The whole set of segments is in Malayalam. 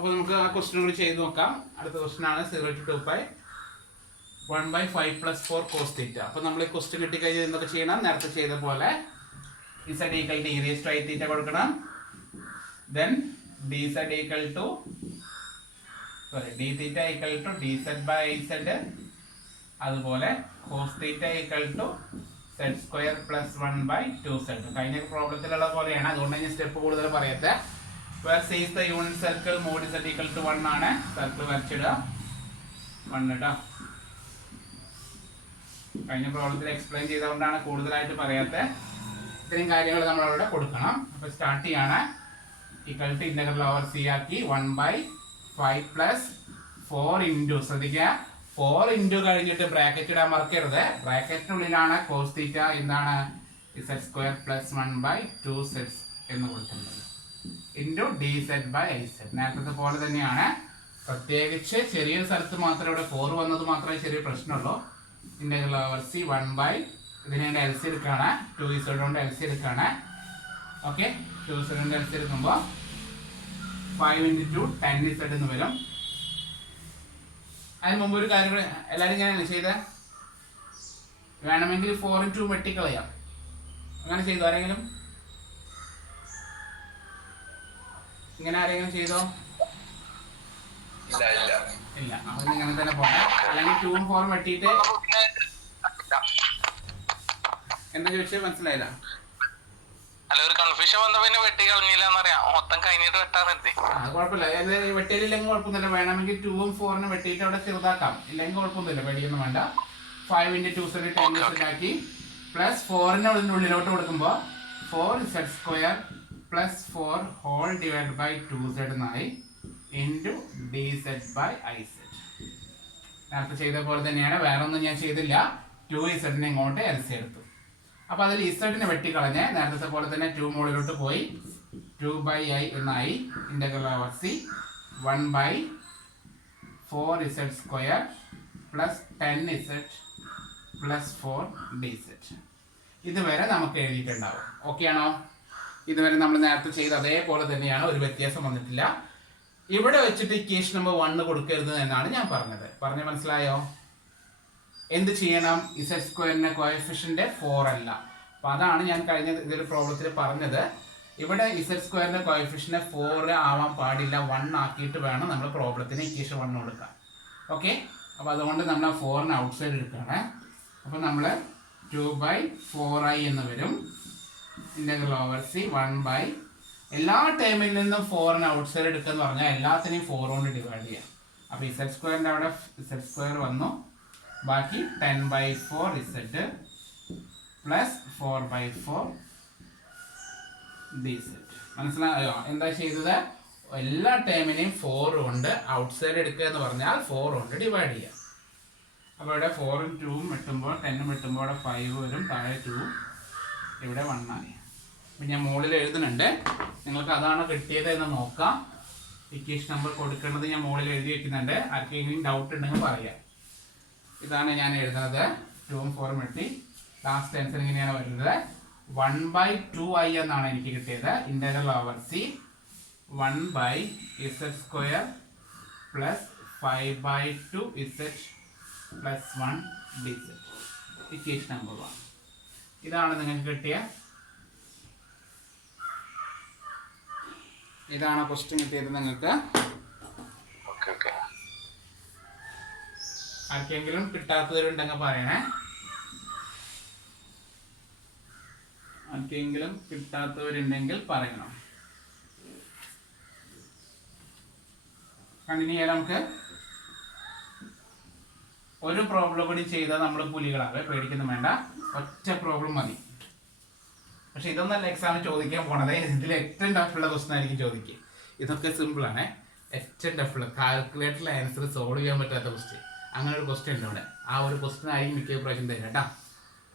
അപ്പോൾ നമുക്ക് ആ ക്വസ്റ്റ്യൻ കൂടി ചെയ്ത് നോക്കാം. അടുത്ത ക്വസ്റ്റ്യൻ ആണ് 0 to 2 pi 1/5 + 4 cos θ. അപ്പോൾ നമ്മൾ ഈ ക്വസ്റ്റ്യൻ കിട്ടിക്കഴിഞ്ഞാൽ എന്തൊക്കെ ചെയ്യണം? നേരത്തെ ചെയ്ത പോലെ z = e⁻θ കൊടുക്കണം. Then dz = dθ = dz/iz. അതുപോലെ cos θ = z² + 1/2z. കഴിഞ്ഞ പ്രോബ്ലത്തിലുള്ള പോലെയാണ്, അതുകൊണ്ട് ഞാൻ സ്റ്റെപ്പ് കൂടുതൽ പറയട്ടെ. where c is the unit circle, mod z = 1 ആണ്. സർക്കിൾ വരച്ചിടുക 1 കേട്ടോ. കഴിഞ്ഞ പ്രോബ്ലത്തിൽ എക്സ്പ്ലെയിൻ ചെയ്തുകൊണ്ടാണ് കൂടുതലായിട്ട് പറയാത്തത്. ഇത്രയും കാര്യങ്ങൾ നമ്മളവിടെ കൊടുക്കണം. അപ്പോൾ സ്റ്റാർട്ട് ചെയ്യാണ്. =c ആക്കി 1/5 + 4 ഇൻറ്റു, ശ്രദ്ധിക്കുക 4 ഇൻറ്റു കഴിഞ്ഞിട്ട് ബ്രാക്കറ്റ് ഇടാൻ മറക്കരുത്. ബ്രാക്കറ്റിനുള്ളിലാണ് cos θ എന്താണ് z² + 1/2z എന്ന് കൊടുക്കുന്നത് ഇൻറ്റു dz/iz. നേരത്തെ പോലെ തന്നെയാണ്, പ്രത്യേകിച്ച് ചെറിയൊരു സ്ഥലത്ത് മാത്രമേ ഇവിടെ 4 വന്നത് മാത്രമേ ചെറിയ പ്രശ്നമുള്ളൂ. =c 1/, ഇതിനെ LC എടുക്കുകയാണ്, 2z കൊണ്ട് LC എടുക്കുകയാണ്. ഓക്കെ, 2z കൊണ്ട് LC എടുക്കുമ്പോൾ 5 × 2 10z എന്ന് വരും. അതിന് മുമ്പ് ഒരു കാര്യം കൂടെ എല്ലാവരും ഇങ്ങനെയാണ് ചെയ്തത്. വേണമെങ്കിൽ 4 × 2 വെട്ടിക്കളയാം. അങ്ങനെ ചെയ്തോ ആരെങ്കിലും? ഇങ്ങനെ ആരെങ്കിലും ചെയ്തോ? ഇല്ല. അവൻ ഇങ്ങനെ തന്നെ പോട്ടെ. അല്ലെങ്കിൽ 2 ഉം 4 ഉം വെട്ടിയിട്ട് എന്താ ചോദിച്ചത് മനസ്സിലായില്ല? അല്ല, ഒരു കൺഫ്യൂഷൻ വന്ന പിന്നെ വെട്ടി കളഞ്ഞില്ലെന്നറിയാം, മൊത്തം കഴിഞ്ഞിട്ട് വെട്ടാറെത്തി. അത് കുഴപ്പമില്ല. വെട്ടിയില്ലെങ്കിൽ കുഴപ്പമൊന്നുമില്ല. വേണമെങ്കിൽ 2 ഉം 4 ഉം വെട്ടിയിട്ട് അവിടെ ചെറുതാക്കാം. ഇല്ലെങ്കിൽ കുഴപ്പമൊന്നുമില്ല, പേടിയൊന്നും വേണ്ട. 5 × 2z 10z ആക്കി പ്ലസ് 4ന്റെ ഉള്ളിലോട്ട് കൊടുക്കുമ്പോൾ 4z² + 4 whole divide by 2z എന്നായി ഇൻറ്റു dz/iz. നേരത്തെ ചെയ്ത പോലെ തന്നെയാണ്, വേറെ ഒന്നും ഞാൻ ചെയ്തില്ല. 2z ഇങ്ങോട്ട് LC എടുത്തു. അപ്പോൾ അതിൽ z വെട്ടിക്കളഞ്ഞ് നേരത്തെ പോലെ തന്നെ 2 മുകളിലോട്ട് പോയി 2/i എന്നായി. =c 1/4z² + 10z + 4dz. ഇതുവരെ നമുക്ക് എഴുതിയിട്ടുണ്ടാവും. ഓക്കെ ആണോ? ഇതുവരെ നമ്മൾ നേരത്തെ ചെയ്ത അതേപോലെ തന്നെയാണ്, ഒരു വ്യത്യാസം വന്നിട്ടില്ല. ഇവിടെ വെച്ചിട്ട് ഇക്വേഷൻ നമ്പർ 1 കൊടുക്കരുത് എന്നാണ് ഞാൻ പറഞ്ഞത്. പറഞ്ഞ മനസ്സിലായോ? എന്ത് ചെയ്യണം? z² കോഎഫിഷ്യന്റ് 4 അല്ല. അപ്പൊ അതാണ് ഞാൻ കഴിഞ്ഞ ഇതൊരു പ്രോബ്ലത്തിൽ പറഞ്ഞത്. ഇവിടെ z² കോഎഫിഷ്യന്റ് 4 ആവാൻ പാടില്ല, 1 ആക്കിയിട്ട് വേണം നമ്മൾ പ്രോബ്ലത്തിന് ഇക്വേഷൻ 1 കൊടുക്കാൻ. ഓക്കെ, അപ്പോൾ അതുകൊണ്ട് നമ്മൾ ആ 4നെ ഔട്ട്സൈഡ് എടുക്കുകയാണ്. അപ്പോൾ നമ്മൾ 2/4i എന്ന് വരും. =c 1/, എല്ലാ ടേമിൽ നിന്നും 4നെ ഔട്ട്സൈഡ് എടുക്കുക എന്ന് പറഞ്ഞാൽ എല്ലാത്തിനെയും 4 കൊണ്ട് ഡിവൈഡ് ചെയ്യാം. അപ്പോൾ z² അവിടെ z² വന്നു. ബാക്കി 10/4z + 4/4dz. മനസ്സിലായോ എന്താ ചെയ്തത്? എല്ലാ ടേമിനെയും 4 കൊണ്ട് ഔട്ട്സൈഡ് എടുക്കുക എന്ന് പറഞ്ഞാൽ 4 കൊണ്ട് ഡിവൈഡ് ചെയ്യാം. അപ്പോൾ ഇവിടെ 4 ഉം 2 ഉം വെട്ടുമ്പോൾ 10 ഉം വെട്ടുമ്പോൾ ഇവിടെ 5 വരും, താഴെ 2, ഇവിടെ 1 ആയി. അപ്പം ഞാൻ മുകളിൽ എഴുതുന്നുണ്ട്, നിങ്ങൾക്ക് അതാണ് കിട്ടിയത് എന്ന് നോക്കാം. ഇക്വേഷൻ നമ്പർ കൊടുക്കേണ്ടത് ഞാൻ മുകളിൽ എഴുതി വെക്കുന്നുണ്ട്. ആർക്കെങ്കിലും ഡൗട്ട് ഉണ്ടെങ്കിൽ പറയാം. ഇതാണ് ഞാൻ എഴുതുന്നത്. 2 ഉം 4 ഉം വെട്ടി ലാസ്റ്റ് ആൻസർ ഇങ്ങനെയാണ് വരുന്നത്. 1/2i എന്നാണ് എനിക്ക് കിട്ടിയത്. =c 1/z² + 5/2z + 1dz. Equation number 1 ഇതാണ് നിങ്ങൾക്ക് കിട്ടിയ, ഇതാണ് ക്വസ്റ്റ്യൻ കിട്ടിയത് നിങ്ങൾക്ക്. ആർക്കെങ്കിലും കിട്ടാത്തവരുണ്ടെങ്കിൽ പറയണേ. ആർക്കെങ്കിലും കിട്ടാത്തവരുണ്ടെങ്കിൽ പറയണം. കണ്ടിന്യൂ ചെയ്യാം. നമുക്ക് ഒരു പ്രോബ്ലം കൂടി ചെയ്താൽ നമ്മൾ പുലികളാവേ, പേടിക്കുന്നു വേണ്ട. ഒറ്റ പ്രോബ്ലം മതി. പക്ഷെ ഇതൊന്നല്ല എക്സാമിന് ചോദിക്കാൻ പോണത്. ഇതിൽ ഏറ്റവും ടഫുള്ള ക്വസ്റ്റൻ ആയിരിക്കും ചോദിക്കുക. ഇതൊക്കെ സിമ്പിളാണ്. ഏറ്റവും ടഫുള്ള കാൽക്കുലേറ്ററിൽ ആൻസർ സോൾവ് ചെയ്യാൻ പറ്റാത്ത ക്വസ്റ്റ്യൻ, അങ്ങനെ ഒരു ക്വസ്റ്റ്യൻ ഉണ്ട് അവിടെ. ആ ഒരു ക്വസ്റ്റ്യൻ ആയിരിക്കും മിക്ക പ്രാവശ്യം തരാം കേട്ടോ.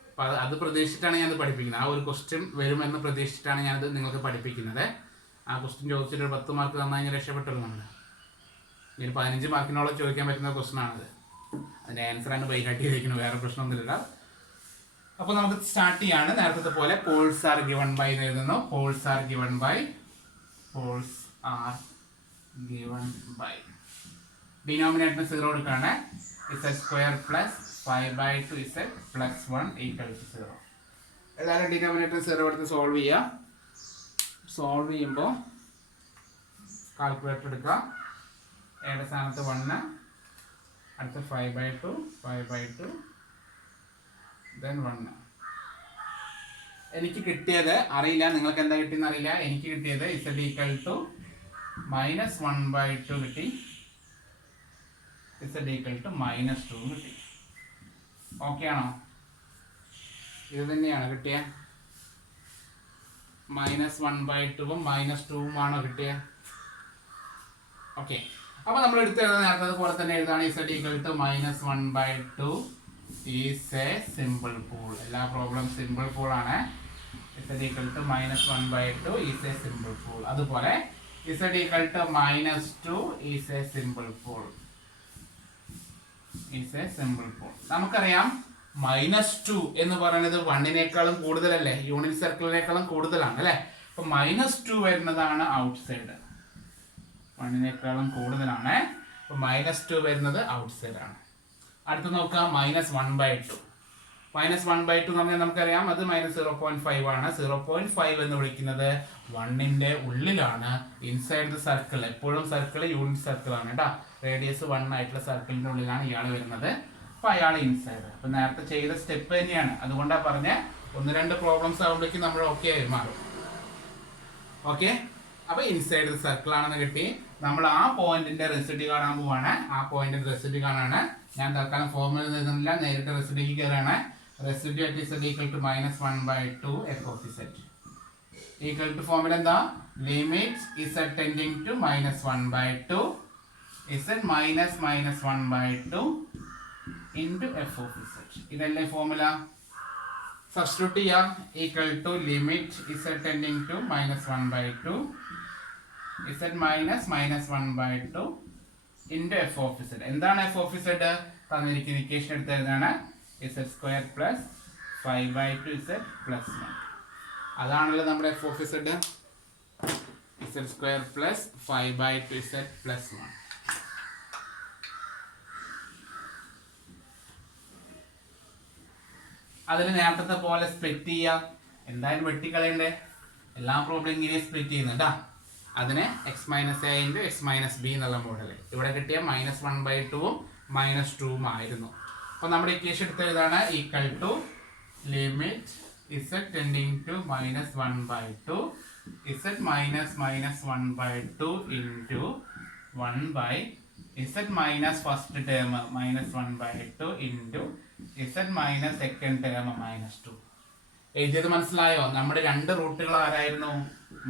അപ്പോൾ അത് പ്രതീക്ഷിച്ചിട്ടാണ് ഞാനത് പഠിപ്പിക്കുന്നത്. ആ ഒരു ക്വസ്റ്റ്യൻ വരുമെന്ന് പ്രതീക്ഷിച്ചിട്ടാണ് ഞാനത് നിങ്ങൾക്ക് പഠിപ്പിക്കുന്നത്. ആ ക്വസ്റ്റ്യൻ ചോദിച്ചിട്ട് ഒരു 10 മാർക്ക് തന്നാൽ രക്ഷപ്പെട്ടുള്ളൂ. നമ്മൾ ഇനി 15 മാർക്കിനോളം ചോദിക്കാൻ പറ്റുന്ന ക്വസ്റ്റ്യൻ ആണത്. അതിൻ്റെ ആൻസറാണ് ബൈഹാർട്ട് ചെയ്തിരിക്കുന്നത്, വേറെ പ്രശ്നമൊന്നുമില്ല. അപ്പോൾ നമുക്ക് സ്റ്റാർട്ട് ചെയ്യാണ്. നേരത്തെ പോലെ പോൾസ് ആർ ഗിവൺ ബൈ എന്ന് എഴുതുന്നു. Poles are given by given by denominator 0 എടുക്കുകയാണ്. z square plus 5/2 z plus 1 equal to 0. എല്ലാവരും ഡിനോമിനേറ്റർ 0 എടുത്ത് സോൾവ് ചെയ്യുക. സോൾവ് ചെയ്യുമ്പോൾ കാൽക്കുലേറ്റർ എടുക്കുക. ഏടെ സ്ഥാനത്ത് 1, അടുത്ത 5/2 then 1. എനിക്ക് കിട്ടിയത് അറിയില്ല, നിങ്ങൾക്ക് എന്താ കിട്ടിയെന്ന് അറിയില്ല. എനിക്ക് കിട്ടിയത് z ഈക്വൽ ടു -1/2 കിട്ടി, z ഈക്വൽ ടു -2 കിട്ടി. ഓക്കെ ആണോ? ഇത് തന്നെയാണ് കിട്ടിയ -1/2 -2 ആണോ കിട്ടിയ? ഓക്കെ. അപ്പോൾ നമ്മൾ എടുത്ത് എഴുതാൻ നേരത്തെ പോലെ തന്നെ എഴുതാണ്. z equal to -1/2 is a simple pole. എല്ലാ പ്രോബ്ലം സിമ്പിൾ പൂൾ ആണ്. z equal to -1/2 is a simple pole. അതുപോലെ z equal to -2 is a simple pole. Is a simple pole. നമുക്കറിയാം -2 എന്ന് പറയുന്നത് 1-നേക്കാളും കൂടുതലല്ലേ, യൂണിറ്റ് സർക്കിളിനേക്കാളും കൂടുതലാണ് അല്ലേ. അപ്പൊ -2 വരുന്നതാണ് ഔട്ട്സൈഡ്, 1-നേക്കാളും കൂടുതലാണ്. അപ്പൊ -2 വരുന്നത് ഔട്ട്സൈഡ് ആണ്. അടുത്ത് നോക്കുക -1/2. -1/2 എന്ന് പറഞ്ഞാൽ നമുക്കറിയാം അത് -0.5 ആണ്. 0.5 എന്ന് വിളിക്കുന്നത് 1-ന്റെ ഉള്ളിലാണ്, ഇൻസൈഡ് ദ സർക്കിൾ. എപ്പോഴും സർക്കിൾ യൂണിറ്റ് സർക്കിൾ ആണ് കേട്ടോ. റേഡിയസ് 1 ആയിട്ടുള്ള സർക്കിളിന്റെ ഉള്ളിലാണ് ഇയാൾ വരുന്നത്. അപ്പൊ അയാൾ ഇൻസൈഡ്. അപ്പൊ നേരത്തെ ചെയ്ത സ്റ്റെപ്പ് തന്നെയാണ്, അതുകൊണ്ടാണ് പറഞ്ഞ 1-2 പ്രോബ്ലംസ് ആകുമ്പോഴേക്കും നമ്മൾ ഓക്കെ ആയി മാറും. ഓക്കെ. അപ്പൊ ഇൻസൈഡ് ദ സർക്കിൾ ആണെന്ന് കിട്ടി. നമ്മൾ ആ പോയിന്റിന്റെ റെസിഡ്യൂ കാണാൻ പോവാണ്. ആ പോയിന്റിന്റെ റെസിഡ്യൂ കാണാനാണ്. ഞാൻ തൽക്കാലം ഫോർമുല എഴുതുന്നില്ല, നേരിട്ട് റെസിഡ്യൂക്ക് കയറാണ്. Residue at z equal to -1/2 f of z equal to formula എന്താ? Limit z tending to -1/2 z -1/2 into f of z. ഇതല്ലേ ഫോർമുല. സബ്സ്റ്റിറ്റ്യൂട്ട് ചെയ്യാം. Equal to limit z tending to -1/2 z -1/2 into f of z. എന്താണ് f of z? തന്നിരിക്കുന്ന ഇക്വേഷൻ എടുത്ത് എഴുതാണ്. z square plus 5/2 z plus 1. അതാണല്ലോ നമ്മുടെ f of z. z square plus 5/2 z plus 1. അതിന് നേരത്തെ പോലെ സ്പ്ലിറ്റ് ചെയ്യാം. എന്തായാലും വെട്ടിക്കളയണ്ടേ, എല്ലാ പ്രോബ്ലം ഇങ്ങനെ സ്പ്ലിറ്റ് ചെയ്യുന്നുണ്ടാ. അതിന് x - a into x - b എന്നുള്ള മോഡൽ. ഇവിടെ കിട്ടിയ -1/2 -2 ആയിരുന്നു. അപ്പോൾ നമ്മുടെ ഇക്വേഷൻ എടുത്ത് എഴുതാണ്. Equal to limit z tending to -1/2 z -1/2 into 1 z minus first term -1/2 into z minus second term -2. എഴുതിയത് മനസ്സിലായോ? നമ്മുടെ രണ്ട് റൂട്ടുകൾ ആരായിരുന്നു?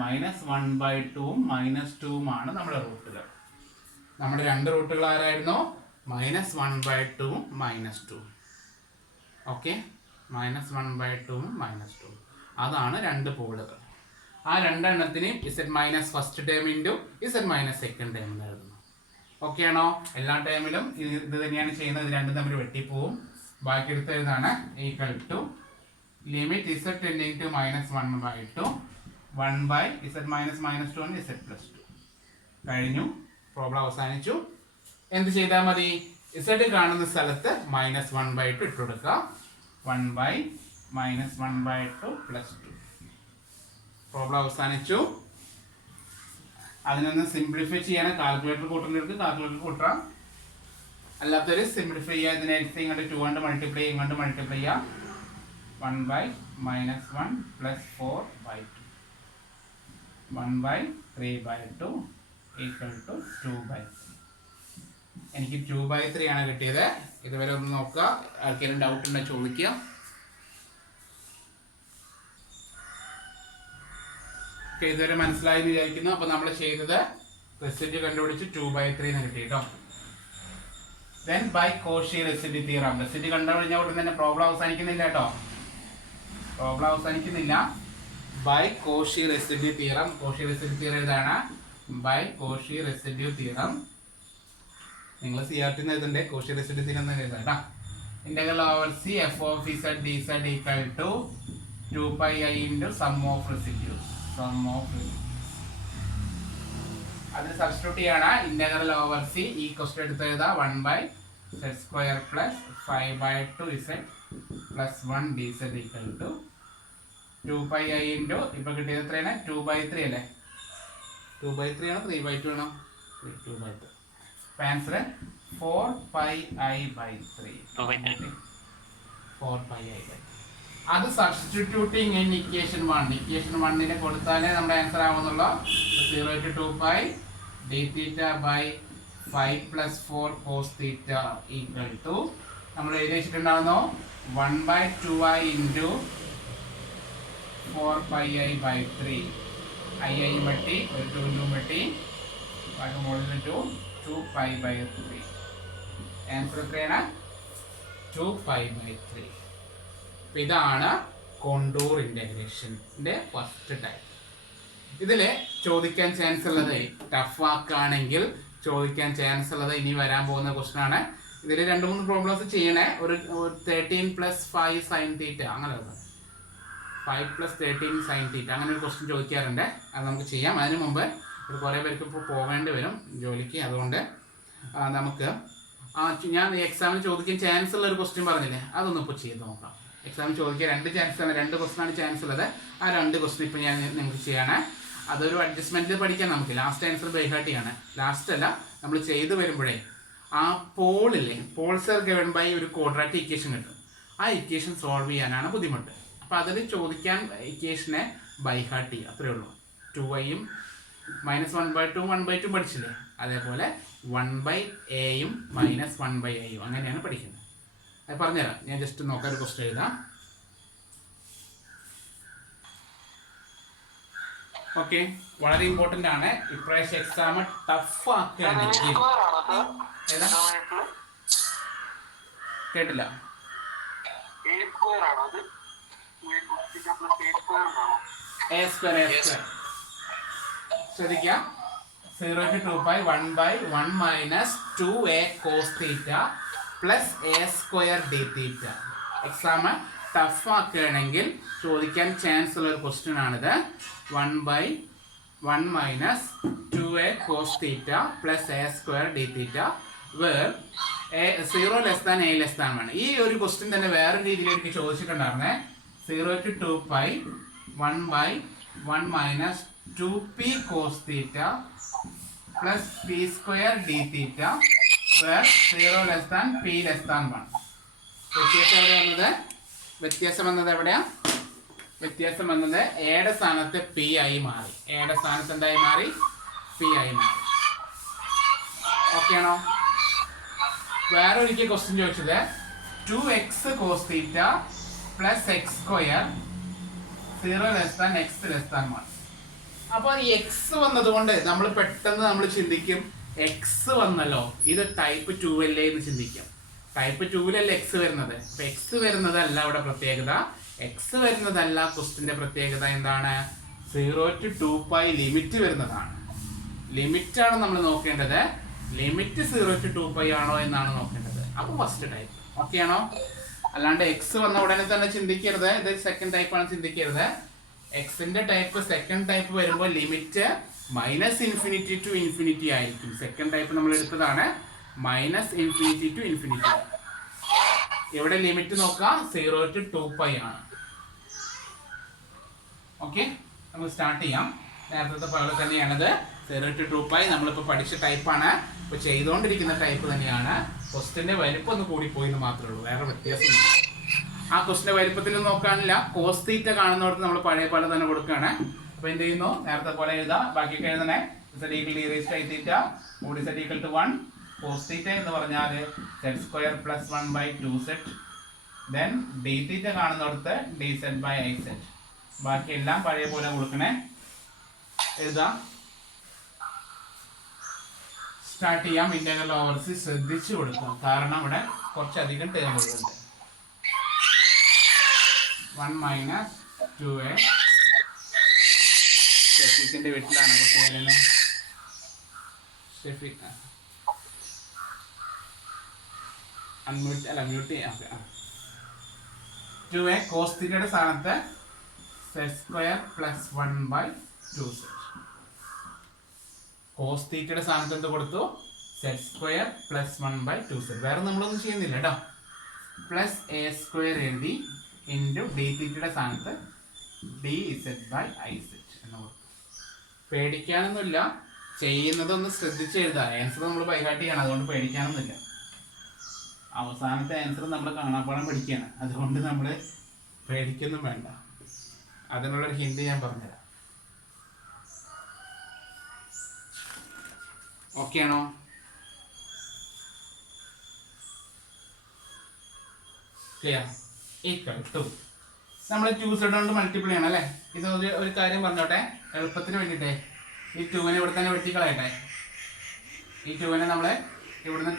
-1/2 -2 ആണ് നമ്മുടെ റൂട്ടുകൾ. നമ്മുടെ രണ്ട് റൂട്ടുകൾ ആരായിരുന്നു? -1/2 -2. ഓക്കെ, -1/2 -2. അതാണ് രണ്ട് പോളുകൾ. ആ രണ്ടെണ്ണത്തിനെയും z minus first term into z minus second term എന്ന് എഴുതുന്നു. ഓക്കെ ആണോ? എല്ലാ ടൈമിലും ഇത് തന്നെയാണ് ചെയ്യുന്നത്. ഇത് രണ്ടും തമ്മിൽ വെട്ടിപ്പോവും. ബാക്കി എടുത്ത് എഴുതാണ്. Equal to limit z tending to -1/2 1 z -2 z plus 2. കഴിഞ്ഞു. പ്രോബ്ലം അവസാനിച്ചു. എന്ത് ചെയ്താൽ മതി? z കാണുന്ന സ്ഥലത്ത് -1/2 ഇട്ട് കൊടുക്കുക. 1 -1/2 പ്ലസ് 2. പ്രോബ്ലം അവസാനിച്ചു. അതിനൊന്ന് സിംപ്ലിഫൈ ചെയ്യാൻ കാൽക്കുലേറ്റർ കൂട്ടുന്നവർക്ക് കാൽക്കുലേറ്റർ കൂട്ടാം. അല്ലാത്തൊരു സിംപ്ലിഫൈ ചെയ്യുക. ഇതിനടുത്ത് ഇങ്ങോട്ട് 2 കൊണ്ട് മൾട്ടിപ്ലൈ ചെയ്യുക, ഇങ്ങോട്ട് മൾട്ടിപ്ലൈ ചെയ്യാം. 1 -1 പ്ലസ് 4/2 1 3/2 ഈക്വൽ ടു 2/3. എനിക്ക് 2/3 ആണ് കിട്ടിയത്. ഇതുവരെ ഒന്ന് നോക്കുക. ആർക്കെങ്കിലും ഡൗട്ട് ഉണ്ടെങ്കിൽ ചോദിക്കുക. ഓക്കെ, ഇതുവരെ മനസ്സിലായെന്ന് വിചാരിക്കുന്നു. അപ്പോൾ നമ്മൾ ചെയ്തത് റെസിഡ്യൂ കണ്ടുപിടിച്ച് 2/3 എന്ന് കിട്ടി കേട്ടോ. Then by Cauchy residue theorem. Residue കണ്ടുപിടിഞ്ഞ ഉടൻ തന്നെ പ്രോബ്ലം അവസാനിക്കുന്നില്ല കേട്ടോ. പ്രോബ്ലം അവസാനിക്കുന്നില്ല. By Cauchy residue theorem. Cauchy residue theorem ഏതാണ്? By Cauchy residue theorem. നിങ്ങൾ CRT എഴുതണ്ടേ, കോഷി റെസിഡ്യൂ തിയറം എന്ന് എഴുതാം കേട്ടോ. Integral over c f of z dz equal to 2πi into sum of residues. അതിന് സബ്സ്റ്റിറ്റ്യൂട്ട് ചെയ്യണ ഇന്റഗ്രൽ ഓവർ സി ഈ ക്വസ്റ്റ്യൻ എടുത്ത് എഴുതാ 1/z² plus 5/2z plus 1 dz equal to 2πi into ഇപ്പൊ കിട്ടിയത് എത്രയാണ് 2/3 അല്ലേ 2/3 ആണോ 3/2 ആണോ 2/3 ആൻസർ 4πi/3 4πi/3 അത് സബ്സ്റ്റിറ്റ്യൂട്ടിങ് ഇൻ ഇക്വേഷൻ 1 ഇക്വേഷൻ 1 കൊടുത്താലേ നമ്മുടെ ആൻസർ ആവുന്നുള്ളൂ 0 to 2π dθ/5 + 4 cos θ equal to നമ്മൾ എഴുതി വെച്ചിട്ടുണ്ടാവുന്നു 1/2i ഇൻറ്റു 4πi/3 i മട്ടി ഒരു 2 മട്ടി ബാക്കി മുകളിൽ 2π/3 ആൻസർ എത്രയാണ് 2π/3. ഇതാണ് കോണ്ടൂർ ഇന്റഗ്രേഷന്റെ ഫസ്റ്റ് ടൈപ്പ്. ഇതില് ചോദിക്കാൻ ചാൻസ് ഉള്ളത് ടഫ് ആക്കുകയാണെങ്കിൽ ചോദിക്കാൻ ചാൻസ് ഉള്ളത് ഇനി വരാൻ പോകുന്ന ക്വസ്റ്റൻ ആണ്. ഇതിൽ 2-3 പ്രോബ്ലംസ് ചെയ്യണേ. ഒരു 13 + 5 sin θ അങ്ങനെ 5 + 13 sin θ അങ്ങനെ ഒരു ക്വസ്റ്റൻ ചോദിക്കാറുണ്ട്. അത് നമുക്ക് ചെയ്യാം. അതിന് മുമ്പ് കുറേ പേർക്ക് ഇപ്പോൾ പോകേണ്ടി വരും ജോലിക്ക്. അതുകൊണ്ട് നമുക്ക് ഞാൻ എക്സാമിന് ചോദിക്കാൻ ചാൻസ് ഉള്ള ഒരു ക്വസ്റ്റ്യൻ പറഞ്ഞില്ലേ അതൊന്നും ഇപ്പോൾ ചെയ്ത് നോക്കാം. എക്സാമിന് ചോദിക്കാൻ 2 ക്വസ്റ്റനാണ് ചാൻസ് ഉള്ളത്. ആ 2 ക്വസ്റ്റൻ ഇപ്പോൾ ഞാൻ നിങ്ങൾക്ക് ചെയ്യണേ. അതൊരു അഡ്ജസ്റ്റ്മെൻറ്റിൽ പഠിക്കാം നമുക്ക്. ലാസ്റ്റ് ആൻസർ ബൈഹാർട്ട് ചെയ്യാണ്. ലാസ്റ്റ് അല്ല, നമ്മൾ ചെയ്ത് വരുമ്പോഴേ ആ പോളില്ലേ പോൾസർ ഗവൺ ബൈ ഒരു ക്വാഡ്രാറ്റിക് ഇക്വേഷൻ കിട്ടും. ആ ഇക്വേഷൻ സോൾവ് ചെയ്യാനാണ് ബുദ്ധിമുട്ട്. അപ്പോൾ അതിൽ ചോദിക്കാൻ ഇക്വേഷനെ ബൈഹാർട്ട് ചെയ്യുക, അത്രയേ ഉള്ളൂ. 2iയും -1/2 1/2 പഠിച്ചില്ലേ, അതേപോലെ 1/aയും -1/iയും അങ്ങനെയാണ് പഠിക്കുന്നത്. അത് പറഞ്ഞുതരാം. ഞാൻ ജസ്റ്റ് നോക്കാൻ ഒരു ക്വസ്റ്റ്യൻ എഴുതാം. ഓക്കെ, വളരെ ഇമ്പോർട്ടൻ്റ് ആണ്. ഇപ്രാവശ്യം എക്സാം ടഫ് ആക്കുകയാണെങ്കിൽ കേട്ടില്ല. ശ്രദ്ധിക്കാം. 0 to 2π 1/1 - 2a cos θ plus a² dθ. Exam tough ആക്കുകയാണെങ്കിൽ ചോദിക്കാൻ ചാൻസ് ഉള്ള ഒരു ക്വസ്റ്റ്യൻ ആണിത്. 1/1 - 2a cos θ plus a² dθ where 0 less than a less than 1. ഈ ഒരു ക്വസ്റ്റ്യൻ തന്നെ വേറെ രീതിയിൽ എനിക്ക് ചോദിച്ചിട്ടുണ്ടായിരുന്നേ. 0 to 2π 1/1 - 2p cos θ plus p² dθ where 0 less than p less than 1. വ്യത്യാസം വന്നത് എവിടെയാ? വ്യത്യാസം വന്നത് എയുടെ സ്ഥാനത്ത് p ആയി മാറി. എയുടെ സ്ഥാനത്ത് എന്തായി മാറി? p ആയി മാറി. ഓക്കെ ആണോ? വേറെ ഒരിക്കൽ ക്വസ്റ്റ്യൻ ചോദിച്ചത് 2x cos θ plus x² 0 less than x less than 1. അപ്പോൾ ഈ എക്സ് വന്നതുകൊണ്ട് നമ്മൾ പെട്ടെന്ന് ചിന്തിക്കും എക്സ് വന്നല്ലോ, ഇത് ടൈപ്പ് 2 അല്ലേ എന്ന് ചിന്തിക്കും. ടൈപ്പ് 2-ലല്ലേ എക്സ് വരുന്നത്. അപ്പൊ എക്സ് വരുന്നതല്ല ഇവിടെ പ്രത്യേകത. എക്സ് വരുന്നതല്ല ക്വസ്റ്റിന്റെ പ്രത്യേകത. എന്താണ്? 0 to 2π ലിമിറ്റ് വരുന്നതാണ്. ലിമിറ്റാണ് നമ്മൾ നോക്കേണ്ടത്. ലിമിറ്റ് 0 to 2π ആണോ എന്നാണ് നോക്കേണ്ടത്. അപ്പൊ ഫസ്റ്റ് ടൈപ്പ്. ഓക്കെ ആണോ? അല്ലാണ്ട് എക്സ് വന്ന ഉടനെ തന്നെ ചിന്തിക്കരുത് ഇത് സെക്കൻഡ് ടൈപ്പാണ് ചിന്തിക്കരുത്. എക്സിന്റെ ടൈപ്പ് സെക്കൻഡ് ടൈപ്പ് വരുമ്പോൾ ലിമിറ്റ് -∞ to ∞ ആയിരിക്കും. സെക്കൻഡ് ടൈപ്പ് നമ്മൾ എടുത്തതാണ് -∞ to ∞. ഇവിടെ ലിമിറ്റ് നോക്കാം 0 to 2π ആണ്. ഓക്കെ, നമുക്ക് സ്റ്റാർട്ട് ചെയ്യാം. നേരത്തെ പോലെ തന്നെയാണത്. 0 to 2π നമ്മളിപ്പോൾ പഠിച്ച ടൈപ്പാണ്. ഇപ്പോൾ ചെയ്തുകൊണ്ടിരിക്കുന്ന ടൈപ്പ് തന്നെയാണ്. ക്വസ്റ്റിന്റെ വലിപ്പം ഒന്ന് കൂടിപ്പോയി എന്ന് മാത്രമേ ഉള്ളൂ, വേറെ വ്യത്യാസമൊന്നുമില്ല. ആ ക്വസ്റ്റിന്റെ വലിപ്പത്തിൽ നോക്കാനില്ല. കോസ് തീറ്റ കാണുന്നവർക്ക് നമ്മൾ പഴയ പോലെ തന്നെ കൊടുക്കുകയാണ്. അപ്പോൾ എന്ത് ചെയ്യുന്നു? നേരത്തെ പോലെ എഴുതാം. ബാക്കിയൊക്കെ എഴുതണേ. z = d⁻θ mod z = 1 cos θ എന്ന് പറഞ്ഞാൽ z² + 1/2z. Then dθ കാണുന്നിടത്ത് dz/iz. ബാക്കി എല്ലാം പഴയ പോലെ കൊടുക്കണേ. എഴുതാം. സ്റ്റാർട്ട് ചെയ്യാം. ഇന്റഗ്രൽ ഓവർ സി ശ്രദ്ധിച്ചു കൊടുക്കാം, കാരണം ഇവിടെ കുറച്ചധികം ടേമുകളുണ്ട്. 1 - 2a. ഷെഫീഖിന്റെ വീട്ടിലാണ് കുട്ടികളെ. ഷെഫീഖ് മ്യൂട്ട് ചെയ്യാം. 2a cos θയുടെ സ്ഥാനത്ത് z² + 1/2z. കോസ് തീറ്റയുടെ സ്ഥാനത്ത് എന്ത് കൊടുത്തു? Z square plus 1/2z. വേറെ നമ്മളൊന്നും ചെയ്യുന്നില്ല കേട്ടോ. പ്ലസ് എ സ്ക്വയർ എഴുതി ഇൻറ്റു ഡി തീറ്റയുടെ സ്ഥാനത്ത് dz/iz എന്ന് കൊടുത്തു. പേടിക്കാനൊന്നുമില്ല, ചെയ്യുന്നതൊന്ന് ശ്രദ്ധിച്ച് എഴുതാം. ആൻസർ നമ്മൾ ബൈഹാർട്ട് ചെയ്യണം, അതുകൊണ്ട് പേടിക്കാനൊന്നുമില്ല. അവസാനത്തെ ആൻസർ നമ്മൾ കാണാപ്പാടം പഠിക്കുകയാണ്, അതുകൊണ്ട് നമ്മൾ പേടിക്കൊന്നും വേണ്ട. അതിനുള്ളൊരു ഹിന്റ് ഞാൻ പറഞ്ഞുതരാം. ഓക്കെ ആണോ? ക്ലിയർ? ഈക്വൽ ടു നമ്മൾ 2z കൊണ്ട് മൾട്ടിപ്ലൈ ചെയ്യണം അല്ലേ? ഇത് ഒരു കാര്യം പറഞ്ഞോട്ടെ, എളുപ്പത്തിന് വേണ്ടിയിട്ടേ. ഈ 2നെ ഇവിടെ തന്നെ വെട്ടിക്കളയട്ടെ. ഈ 2നെ നമ്മൾ ഇവിടുത്തെ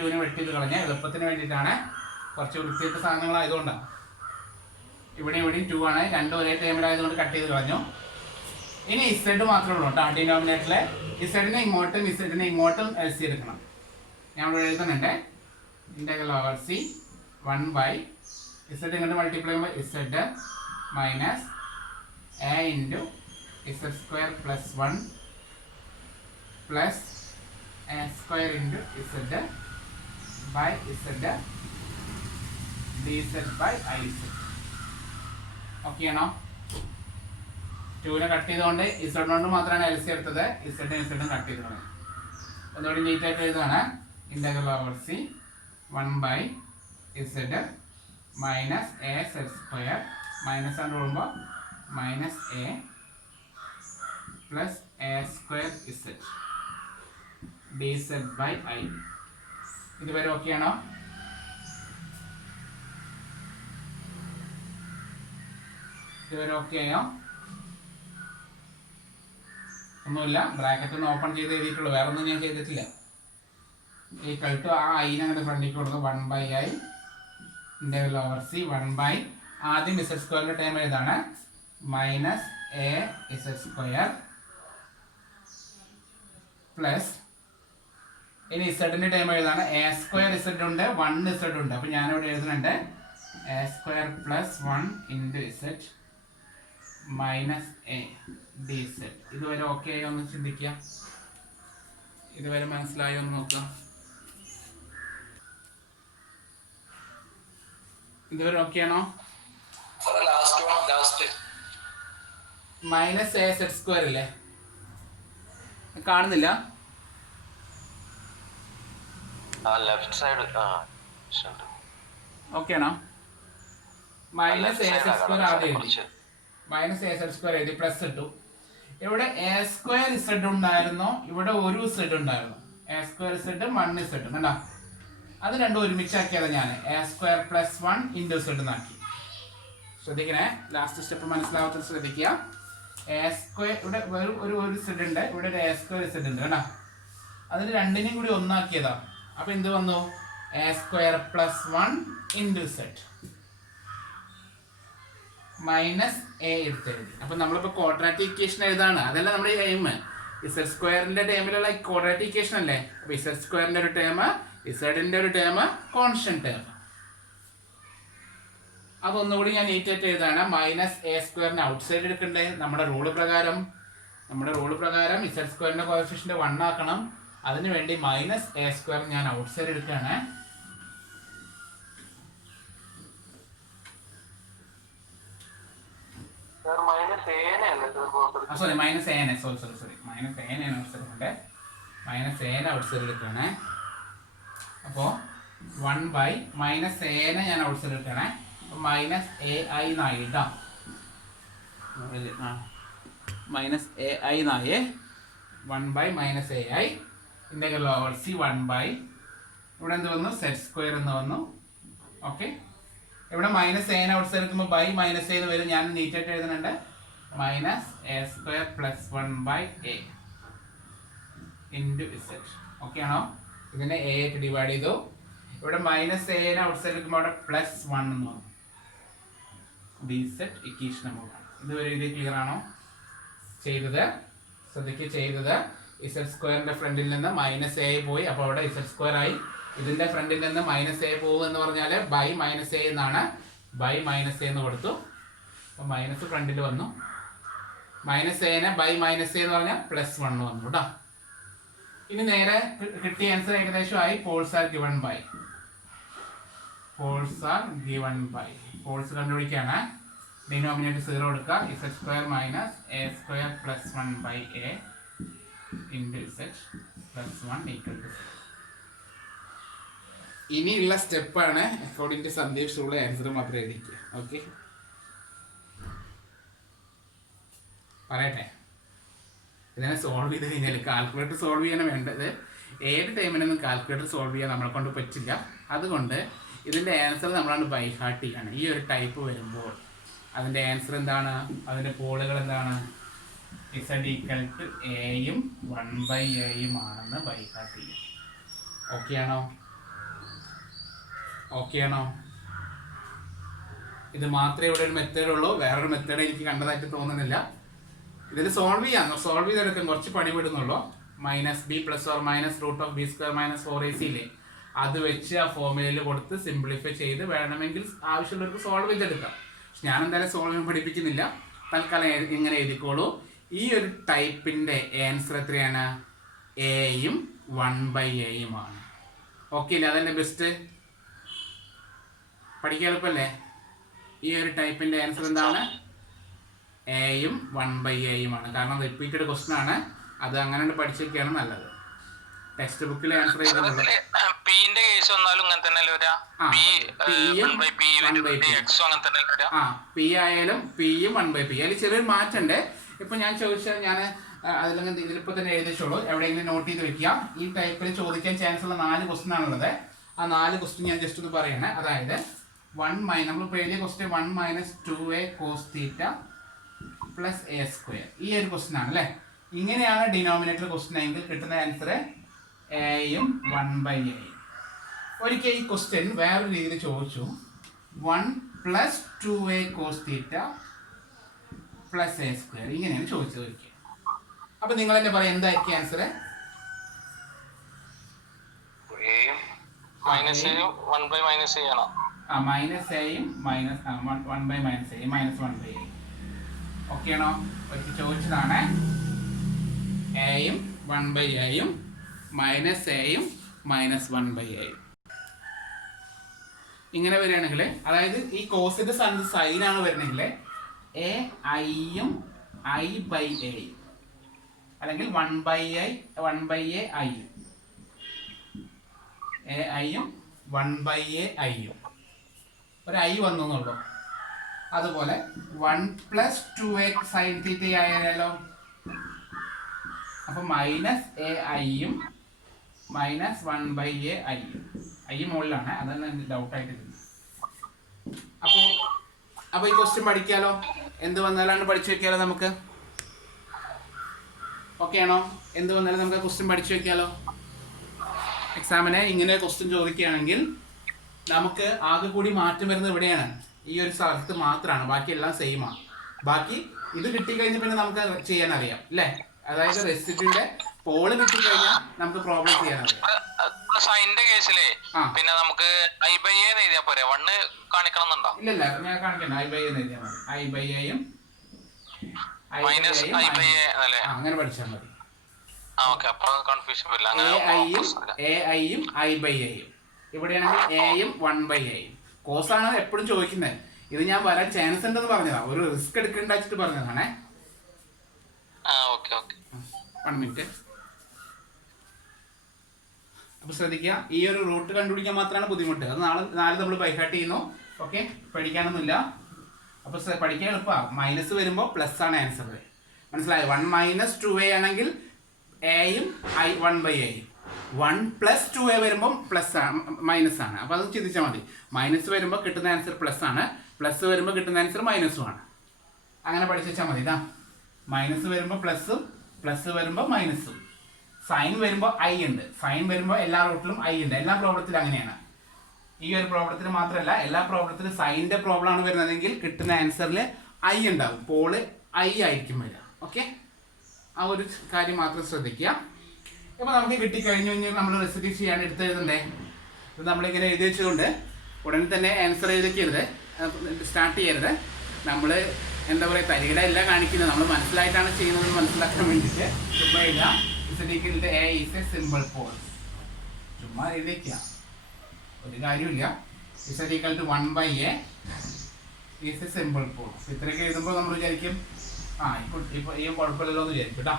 2നെ വെട്ടിയിട്ട് കളഞ്ഞ എളുപ്പത്തിന് വേണ്ടിയിട്ടാണ്. കുറച്ച് വൃത്തിയിട്ട സാധനങ്ങളായതുകൊണ്ടാണ്. ഇവിടെയും 2 ആണ്, രണ്ടും ഒരേ ടൈമിലായതുകൊണ്ട് കട്ട് ചെയ്ത് കളഞ്ഞു. ഇനി ഇസഡ് മാത്രമേ ഉള്ളൂ കേട്ടോ ഡിനോമിനേറ്ററിലെ. ഇസഡിനെ ഇങ്ങോട്ടും എൽസി എടുക്കണം. ഞാൻ ഇവിടെ എഴുതുന്നുണ്ട്. ഇൻ്റഗ്രൽ ഓവർ സി 1/, ഇസഡ് ഇങ്ങോട്ട് മൾട്ടിപ്ലൈ ചെയ്യുമ്പോൾ z minus a into z square plus 1 plus a square into z by z dz/iz. Okay ആണോ? 2നെ കട്ട് ചെയ്തുകൊണ്ട് ഇസഡ് കൊണ്ട് മാത്രമാണ് എൽസി എടുത്തത്. ഇസഡും കട്ട് ചെയ്ത് കളയും. ഒന്നുകൂടി നീറ്റായിട്ട് എഴുതുകയാണ്. Integral over c 1/z minus a z square, minus കൊണ്ട് കൂടുമ്പോൾ minus a plus a square z dz/i. ഇതുവരെ ഓക്കെ ആണോ? ഇതുവരെ ഓക്കെ ആയോ? ഒന്നുമില്ല, ബ്രാക്കറ്റ് ഒന്ന് ഓപ്പൺ ചെയ്ത് എഴുതിയിട്ടുള്ളൂ, വേറെ ഒന്നും ഞാൻ ചെയ്തിട്ടില്ല. ഈ കൾട്ട് ആ ഐനെ അങ്ങനെ ഫ്രണ്ടിലേക്ക് കൊടുത്തു. 1/i ഇൻ്റഗ്രൽ ഓവർ സി 1/, ആദ്യം ഇസഡ് സ്ക്വയറിൻ്റെ ടൈം ഏതാണ്? Minus A Z square plus, ഇനി ഇസഡിൻ്റെ ടൈം ഏതാണ്? എ സ്ക്വയർ ഇസഡ് ഉണ്ട്, 1 ഇസഡ് ഉണ്ട്. അപ്പോൾ ഞാനിവിടെ എഴുതുന്നുണ്ട് A square plus 1 into z minus A dz. ഇതുവരെ ഓക്കെ ആയോ ഒന്ന് ചിന്തിക്കുക. ഇതുവരെ മനസ്സിലായോ എന്ന് നോക്കുക. ഇതുവരെ ഓക്കെ ആണോ? മൈനസ് എ സെഡ് സ്ക്വയർ ഇല്ലേ, കാണുന്നില്ല? ഓക്കെ ആണോ? മൈനസ് എ സെഡ് സ്ക്വയർ ആദ്യം എഴുതി, മൈനസ് എ സെഡ് സ്ക്വയർ എഴുതി, പ്ലസ് ഇട്ടു. ഇവിടെ എ സ്ക്വയർ ഇസഡ് ഉണ്ടായിരുന്നോ? ഇവിടെ ഒരു ഇസഡ് ഉണ്ടായിരുന്നു. എ സ്ക്വയർ ഇസഡ് 1 ഇസഡ് കണ്ടോ? അത് രണ്ടും ഒരുമിച്ചാക്കിയത് ഞാൻ A square plus 1 into Z എന്നാക്കി. ശ്രദ്ധിക്കണേ, ലാസ്റ്റ് സ്റ്റെപ്പ് മനസ്സിലാവാത്ത ശ്രദ്ധിക്കുക. എ സ്ക്വയർ ഇവിടെ ഒരു ഇസഡ് ഉണ്ട്, ഇവിടെ ഒരു എ സ്ക്വയർ ഇസഡ് ഉണ്ട് കണ്ടോ? അതിന് രണ്ടിനെയും കൂടി ഒന്നാക്കിയതാ. അപ്പൊ എന്ത് വന്നു? A square plus 1 into z minus a എടുത്തെഴുതി. അപ്പൊ നമ്മളിപ്പോ ക്വാഡ്രാറ്റിക് ഇക്വേഷൻ എഴുതാണ്, അതല്ല നമ്മുടെ എയിം. ഇസഡ് സ്ക്വയറിന്റെ ടേമിലുള്ള ക്വാഡ്രാറ്റിക് ഇക്വേഷൻ അല്ലേ? അപ്പൊ ഇസഡ് സ്ക്വയറിന്റെ ഒരു ടേം, ഇസഡിന്റെ ഒരു ടേം, കോൺസ്റ്റന്റ് ടേം. അതൊന്നുകൂടി ഞാൻ നീറ്റായിട്ട് എഴുതാണ്. മൈനസ് എ സ്ക്വയറിന് ഔട്ട് സൈഡ് എടുക്കണ്ടേ? നമ്മുടെ റൂള് പ്രകാരം ഇസഡ് സ്ക്വയറിന്റെ കോഎഫിഷ്യന്റ് 1 ആക്കണം. അതിനുവേണ്ടി മൈനസ് എ സ്ക്വയർ ഞാൻ ഔട്ട് സൈഡ് എടുക്കുകയാണ്. സോറി മൈനസ് എനെ മൈനസ് എനെ ഔട്ട് സൈഡ് എടുക്കുകയാണ്. അപ്പോൾ 1/, മൈനസ് എനെ ഞാൻ ഔട്ട് സൈഡ് എടുക്കുകയാണ്. മൈനസ് എ ഐ നായി കേട്ടോ, മൈനസ് എ ഐ നായി 1/, minus a i integral over C 1/, ഇവിടെ എന്ത് വന്നു? സെഡ് സ്ക്വയർ എന്ന് വന്നു. ഓക്കെ, ഇവിടെ മൈനസ് എനെ ഔട്ട് സൈഡ് എടുക്കുമ്പോൾ ബൈ മൈനസ് എന്ന് വരും. ഞാൻ നീറ്റായിട്ട് എഴുതുന്നുണ്ട്. Minus a square plus 1/a into Z. Okay ആണോ? ഇതിനെ എ ആയിട്ട് ഡിവൈഡ് ചെയ്തു. ഇവിടെ മൈനസ് എനെ ഔട്ട് സൈഡ് എടുക്കുമ്പോൾ അവിടെ പ്ലസ് 1 എന്ന് വന്നു. dz equation number 1. ഇതുവരെ ഇത് ക്ലിയർ ആണോ? ചെയ്തത് ഇസഡ് സ്ക്വയറിന്റെ ഫ്രണ്ടിൽ നിന്ന് മൈനസ് എ പോയി, അപ്പോൾ അവിടെ ഇസഡ് സ്ക്വയർ ആയി. ഇതിന്റെ ഫ്രണ്ടിൽ നിന്ന് മൈനസ് എ പോകും എന്ന് പറഞ്ഞാൽ ബൈ മൈനസ് എ എന്നാണ്. ബൈ മൈനസ് എ എന്ന് കൊടുത്തു. അപ്പോൾ മൈനസ് ഫ്രണ്ടിൽ വന്നു. മൈനസ് എനെ ബൈ മൈനസ് എ എന്ന് പറഞ്ഞാൽ പ്ലസ് 1 വന്നു കേട്ടോ. ഇനി നേരെ കിട്ടിയ ആൻസർ ഏകദേശമായി. Poles are given by poles കണ്ടുപിടിക്കാണ്. ഡിനോമിനേറ്റർ 0 എടുക്കുക. z² minus a² plus 1/a into z plus 1 equal to 0. ഇനിയുള്ള സ്റ്റെപ്പാണ് അക്കോർഡിംഗ് ടു സന്ദീപ് ഉള്ള ആൻസർ മാത്രം എഴുതിക്കുക. ഓക്കെ, പറയട്ടെ. ഇതിനെ സോൾവ് ചെയ്ത് കഴിഞ്ഞാൽ കാൽക്കുലേറ്റർ സോൾവ് ചെയ്യാൻ വേണ്ടത്. ഏത് ടൈമിനൊന്നും കാൽക്കുലേറ്റർ സോൾവ് ചെയ്യാൻ നമ്മളെ കൊണ്ട് പറ്റില്ല. അതുകൊണ്ട് ഇതിൻ്റെ ആൻസർ നമ്മളാണ് ബൈ ഹാർട്ട് ചെയ്യാണ്. ഈ ഒരു ടൈപ്പ് വരുമ്പോൾ അതിൻ്റെ ആൻസർ എന്താണ്? അതിൻ്റെ പോളുകൾ എന്താണ്? z ഈക്വൽ ടു എയും 1/a ആണെന്ന് ബൈ ഹാർട്ട് ചെയ്യും. ഓക്കെ ആണോ? ഇത് മാത്രമേ ഇവിടെ ഒരു മെത്തേഡ് ഉള്ളൂ. വേറൊരു മെത്തേഡ് എനിക്ക് കണ്ടതായിട്ട് തോന്നുന്നില്ല. ഇതിൽ സോൾവ് ചെയ്തെടുക്കാൻ കുറച്ച് പണി വിടുന്നുള്ളൂ. -b plus or minus √b² minus 4ac ഇല്ലേ, അത് വെച്ച് ആ ഫോർമുലയിൽ കൊടുത്ത് സിംപ്ലിഫൈ ചെയ്ത് വേണമെങ്കിൽ ആവശ്യമുള്ളവർക്ക് സോൾവ് ചെയ്തെടുക്കാം. പക്ഷെ ഞാൻ എന്തായാലും സോൾവ് ചെയ്യാൻ പഠിപ്പിക്കുന്നില്ല. തൽക്കാലം ഇങ്ങനെ എഴുതിക്കോളൂ. ഈ ഒരു ടൈപ്പിൻ്റെ ആൻസർ എത്രയാണ്? എയും 1/a ആണ്. ഓക്കെ അല്ലേ? അതല്ലേ ബെസ്റ്റ്. പഠിക്കാൻ എളുപ്പമല്ലേ? ഈ ഒരു ടൈപ്പിൻ്റെ ആൻസർ എന്താണ്? എയും 1/a ആണ്. കാരണം റിപ്പീറ്റഡ് ക്വസ്റ്റൻ ആണ്. അത് അങ്ങനെ പഠിച്ചൊക്കെയാണ് നല്ലത്. ടെക്സ്റ്റ് ബുക്കിലെ ആൻസർ ചെയ്തിട്ടുള്ളത് പി ആയാലും പിയും 1/p. അതിൽ ചെറിയൊരു മാറ്റമുണ്ട്. ഇപ്പൊ ഞാൻ ചോദിച്ചാൽ ഞാൻ അതിലെങ്കിൽ ഇതിലിപ്പോ തന്നെ എഴുതിച്ചോളൂ. എവിടെയെങ്കിലും നോട്ട് ചെയ്ത് വെക്കുക. ഈ ടൈപ്പിൽ ചോദിക്കാൻ ചാൻസ് ഉള്ള 4 ക്വസ്റ്റൻ ആണുള്ളത്. ആ 4 ക്വസ്റ്റൻ ഞാൻ ജസ്റ്റ് ഒന്ന് പറയണേ. അതായത് നമ്മളിപ്പോൾ എഴുതിയ question 1 - 2a cos θ plus a². ഈ ഒരു ക്വസ്റ്റൻ ആണ് അല്ലേ? ഇങ്ങനെയാണ് ഡിനോമിനേറ്റർ ക്വസ്റ്റൻ എങ്കിൽ കിട്ടുന്ന ആൻസർ എയും 1/a. ഒരിക്കൽ ഈ ക്വസ്റ്റ്യൻ വേറൊരു രീതിയിൽ ചോദിച്ചു. 1 + 2a cos θ പ്ലസ് a². ഇങ്ങനെയാണ് ചോദിച്ചത് ഒരിക്കൽ. അപ്പൊ നിങ്ങൾ തന്നെ പറയാം എന്തായിരിക്കും ആൻസർ? -1/-a ആണോ? -aയും -1/-a ഓക്കെ ആണോ? ഒരിക്കൽ ചോദിച്ചതാണ്. എയും 1/aയും -aയും -1/a. ഇങ്ങനെ വരികയാണെങ്കിൽ, അതായത് ഈ കോസിന്റെ സ്ഥാനത്ത് സൈനാണ് വരുന്നെങ്കിൽ എ ഐയും i/a അല്ലെങ്കിൽ 1/a ഐയും ഐയും 1/a ഐയും ഒരു ഐ വന്നു എന്നുള്ളൂ. അതുപോലെ 1 + 2a sin θ ആയാലോ? അപ്പൊ -a ഐയും -1/a ഐയും. ഐ മുകളിലാണ്, അതാണ് ഡൗട്ടായിട്ട്. അപ്പോൾ ഈ ക്വസ്റ്റ്യൻ പഠിക്കാലോ. എന്ത് വന്നാലാണ് പഠിച്ചു വെക്കാലോ നമുക്ക്. ഓക്കെ ആണോ? എന്ത് വന്നാലും നമുക്ക് ക്വസ്റ്റ്യൻ പഠിച്ചു വെക്കാലോ. എക്സാമിന് ഇങ്ങനെ ക്വസ്റ്റ്യൻ ചോദിക്കുകയാണെങ്കിൽ നമുക്ക് ആകെ കൂടി മാറ്റം വരുന്നത് ഇവിടെയാണ്. ഈ ഒരു സ്ഥലത്ത് മാത്രമാണ്. ബാക്കി എല്ലാം സെയിമാണ്. ബാക്കി ഇത് കിട്ടിക്കഴിഞ്ഞാൽ പിന്നെ നമുക്ക് ചെയ്യാൻ അറിയാം അല്ലേ? അതായത് റെസിഡ്യൂന്റെ പോള് കിട്ടിക്കഴിഞ്ഞാൽ നമുക്ക് പ്രോബ്ലം ചെയ്യാൻ അറിയാം. സൈനിന്റെ കേസിലെ പിന്നെ നമുക്ക് i/a എഴുതിയാ പോരെ? 1 കാണിക്കണമെന്നുണ്ടോ? ഇല്ലല്ല, ഞാൻ കാണിക്കണ്ട. i/a എഴുതിയാൽ മതി. i/aയും അങ്ങനെ പഠിച്ചാൽ മതി. ഐയും i/aയും. ഇവിടെയാണെങ്കിൽ എയും 1/aയും. കോസാണ് എപ്പോഴും ചോദിക്കുന്നത്. ഇത് ഞാൻ വരാൻ ചാൻസ് ഉണ്ടെന്ന് പറഞ്ഞതാ. ഒരു റിസ്ക് എടുക്കേണ്ട വെച്ചിട്ട് പറഞ്ഞതാണേ. 1 മിനിറ്റ്. അപ്പൊ ശ്രദ്ധിക്കുക, ഈ ഒരു റൂട്ട് കണ്ടുപിടിക്കാൻ മാത്രമാണ് ബുദ്ധിമുട്ട്. അത് നാളെ നമ്മൾ ബൈഹാർട്ട് ചെയ്യുന്നു. ഓക്കെ, പഠിക്കാനൊന്നുമില്ല. അപ്പൊ പഠിക്കാൻ എളുപ്പമാണ്. മൈനസ് വരുമ്പോൾ പ്ലസ് ആണ് ആൻസർ. മനസ്സിലായോ? 1 - 2a ആണെങ്കിൽ എയും 1/aയും. 1 + 2a വരുമ്പോൾ പ്ലസ് ആണ്, മൈനസ് ആണ്. അപ്പൊ അത് ചിന്തിച്ചാൽ മതി. മൈനസ് വരുമ്പോൾ കിട്ടുന്ന ആൻസർ പ്ലസ് ആണ്, പ്ലസ് വരുമ്പോൾ കിട്ടുന്ന ആൻസർ മൈനസും ആണ്. അങ്ങനെ പഠിച്ചു വെച്ചാൽ മതി. ഇതാ, മൈനസ് വരുമ്പോൾ പ്ലസും പ്ലസ് വരുമ്പോൾ മൈനസും. സൈൻ വരുമ്പോൾ ഐ ഉണ്ട്. സൈൻ വരുമ്പോൾ എല്ലാ റൂട്ടിലും ഐ ഉണ്ട്. എല്ലാ പ്രോബ്ലത്തിലും അങ്ങനെയാണ്. ഈ ഒരു പ്രോബ്ലത്തിൽ മാത്രമല്ല, എല്ലാ പ്രോബ്ലത്തിലും സൈനിന്റെ പ്രോബ്ലം ആണ് വരുന്നതെങ്കിൽ കിട്ടുന്ന ആൻസറിൽ ഐ ഉണ്ടാവും. പോള് ഐ ആയിരിക്കും വരിക. ഓക്കെ, ആ ഒരു കാര്യം മാത്രം ശ്രദ്ധിക്കുക. ഇപ്പോൾ നമുക്ക് കിട്ടിക്കഴിഞ്ഞു കഴിഞ്ഞാൽ നമ്മൾ റെസിഡ്യൂ ചെയ്യാൻ എടുത്തെഴുതണ്ടേ? ഇത് നമ്മളിങ്ങനെ എഴുതി വെച്ചുകൊണ്ട് ഉടനെ തന്നെ ആൻസർ എഴുതിക്കരുത്, സ്റ്റാർട്ട് ചെയ്യരുത്. നമ്മൾ എന്താ പറയുക, തരികിട എല്ലാം കാണിക്കുന്നത് നമ്മൾ മനസ്സിലായിട്ടാണ് ചെയ്യുന്നത് മനസ്സിലാക്കാൻ വേണ്ടിയിട്ട് ചുമ്മാ എഴുതാം. Z equal to A is a simple pole. ചുമ്മാ എഴുതിക്കുക, ഒരു കാര്യമില്ല. Z equal to 1 by A is a simple pole. ഇത്രയൊക്കെ എഴുതുമ്പോൾ നമ്മൾ വിചാരിക്കും ഇപ്പോൾ ഈ കുഴപ്പമില്ലല്ലോ എന്ന് വിചാരിക്കും കേട്ടോ.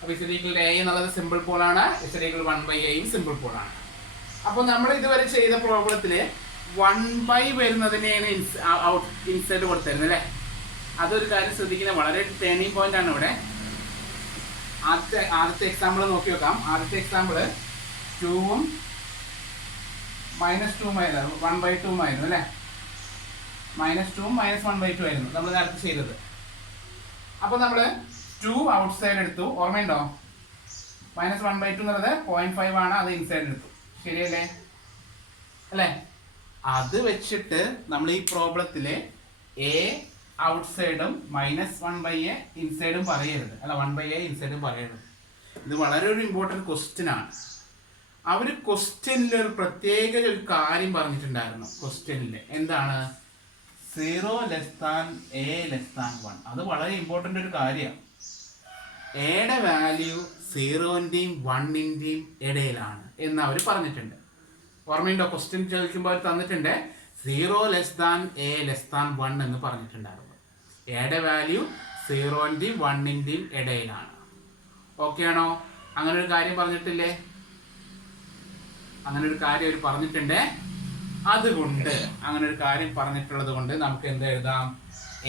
അപ്പോൾ Z equal to A എന്നുള്ളത് സിമ്പിൾ പോളാണ്, Z equal to 1 by A simple പോളാണ്. അപ്പോൾ നമ്മൾ ഇതുവരെ ചെയ്ത പ്രോബ്ലത്തിൽ 1 by വരുന്നതിനെയാണ് ഇൻസൈഡ് കൊടുത്തിരുന്നത് അല്ലേ. അതൊരു കാര്യം ശ്രദ്ധിക്കുന്നത് വളരെ ടേണിംഗ് പോയിന്റ് ആണ് ഇവിടെ. ആദ്യത്തെ എക്സാമ്പിൾ നോക്കി വെക്കാം. ആദ്യത്തെ എക്സാമ്പിൾ 2ഉം -2 1/2 ആയിരുന്നു അല്ലേ. -2ഉം -1/2 ആയിരുന്നു നമ്മൾ നേരത്തെ ചെയ്തത്. അപ്പോൾ നമ്മൾ 2 ഔട്ട്സൈഡ് എടുത്തു, ഓർമ്മയുണ്ടോ? -1/2 എന്നുള്ളത് 0.5 ആണ്, അത് ഇൻസൈഡ് എടുത്തു, ശരിയല്ലേ അല്ലേ? അത് വെച്ചിട്ട് നമ്മൾ ഈ പ്രോബ്ലത്തില് A ഔട്ട്സൈഡും -1/A ഇൻസൈഡും പറയരുത്, അല്ല 1/A ഇൻസൈഡും പറയരുത്. ഇത് വളരെ ഒരു ഇമ്പോർട്ടൻറ്റ് ക്വസ്റ്റ്യൻ ആണ്. അവർ ക്വസ്റ്റ്യനിൽ ഒരു പ്രത്യേക ഒരു കാര്യം പറഞ്ഞിട്ടുണ്ടായിരുന്നു. ക്വസ്റ്റ്യനിൽ എന്താണ്? 0 > A < 1. അത് വളരെ ഇമ്പോർട്ടൻ്റ് ഒരു കാര്യമാണ്. എയുടെ വാല്യൂ 0ൻ്റെയും 1ൻ്റെയും ഇടയിലാണ് എന്ന് അവർ പറഞ്ഞിട്ടുണ്ട്. ഓർമ്മയുണ്ടോ? ക്വസ്റ്റ്യൻ ചോദിക്കുമ്പോൾ അവർ തന്നിട്ടുണ്ട് 0 > A < 1 എന്ന് പറഞ്ഞിട്ടുണ്ടായിരുന്നു. എയുടെ വാല്യൂ 0ൻ്റെയും 1ൻ്റെയും ഇടയിലാണ്. ഓക്കെ ആണോ? അങ്ങനെ ഒരു കാര്യം പറഞ്ഞിട്ടില്ലേ? അങ്ങനെ ഒരു കാര്യം അവർ പറഞ്ഞിട്ടുണ്ട്. അതുകൊണ്ട് അങ്ങനെ ഒരു കാര്യം പറഞ്ഞിട്ടുള്ളത് കൊണ്ട് നമുക്ക് എന്ത് എഴുതാം?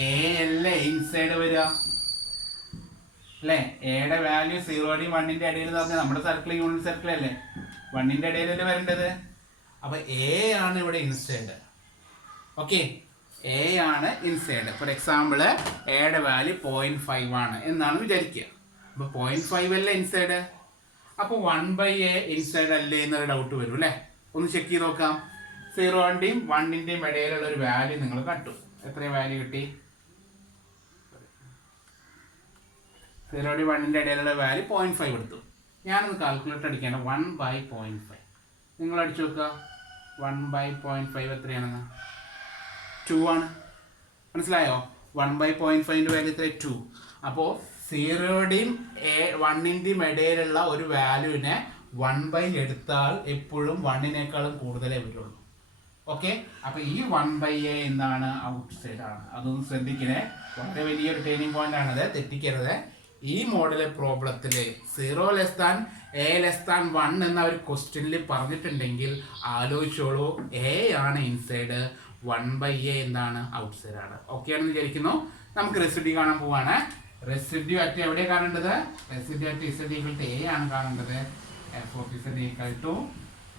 A അല്ലേ ഇൻസൈഡ് വരിക അല്ലേ? എയുടെ വാല്യൂ 0ൻ്റെയും 1ൻ്റെയും ഇടയിൽ എന്ന് പറഞ്ഞാൽ നമ്മുടെ സർക്കിൾ യൂണിറ്റ് സർക്കിൾ അല്ലേ, 1ൻ്റെ ഇടയിലല്ലേ വരേണ്ടത്. അപ്പൊ A ആണ് ഇവിടെ ഇൻസൈഡ്. ഓക്കെ, A ആണ് ഇൻസൈഡ്. ഫോർ എക്സാമ്പിൾ എയുടെ വാല്യൂ 0.5 ആണ് എന്നാണ് വിചാരിക്കുക. അപ്പോൾ 0.5 അല്ലേ ഇൻസൈഡ്. അപ്പോൾ 1/A ഇൻസൈഡ് അല്ലേ എന്നൊരു ഡൗട്ട് വരും അല്ലേ. ഒന്ന് ചെക്ക് ചെയ്ത് നോക്കാം. 0ൻ്റെയും 1ൻ്റെയും ഇടയിലുള്ള ഒരു വാല്യൂ നിങ്ങൾ കണ്ടു. എത്ര വാല്യൂ കിട്ടി? 0ൻ്റെയും 1ൻ്റെ ഇടയിലുള്ള വാല്യൂ 0.5 എടുത്തു. ഞാനൊന്ന് കാൽക്കുലേറ്റർ അടിക്കാണ്. 1/0.5 നിങ്ങൾ അടിച്ചു നോക്കുക. 1/0.5 എത്രയാണെന്ന്? 2 ആണ്. മനസ്സിലായോ? 1/0.5ൻ്റെ വാല്യൂ എത്ര? 2. അപ്പോൾ 0ൻ്റെയും 1ൻ്റെയും ഇടയിലുള്ള ഒരു വാല്യൂവിനെ 1/, എടുത്താൽ എപ്പോഴും 1നേക്കാളും കൂടുതലേ വരുള്ളൂ. ഓക്കെ, അപ്പോൾ ഈ 1/A എന്താണ്? ഔട്ട് സൈഡ് ആണ്. അതൊന്ന് ശ്രദ്ധിക്കണേ, വളരെ വലിയൊരു ടേണിംഗ് പോയിന്റ് ആണത്, തെറ്റിക്കരുത്. ഈ മോഡല് പ്രോബ്ലത്തിൽ 0 > A < 1 എന്ന ഒരു ക്വസ്റ്റ്യനിൽ പറഞ്ഞിട്ടുണ്ടെങ്കിൽ ആലോചിച്ചോളൂ, A ആണ് ഇൻസൈഡ്, 1/A എന്താണ്? ഔട്ട് സൈഡ് ആണ്. ഓക്കെ ആണെന്ന് വിചാരിക്കുന്നു. നമുക്ക് റെസിഡ്യൂ കാണാൻ പോവാണ്. റെസിഡ്യൂ അറ്റ് എവിടെയാണ് കാണേണ്ടത്? Residue at Z equal to A ആണ് കാണേണ്ടത്. f of Z equal to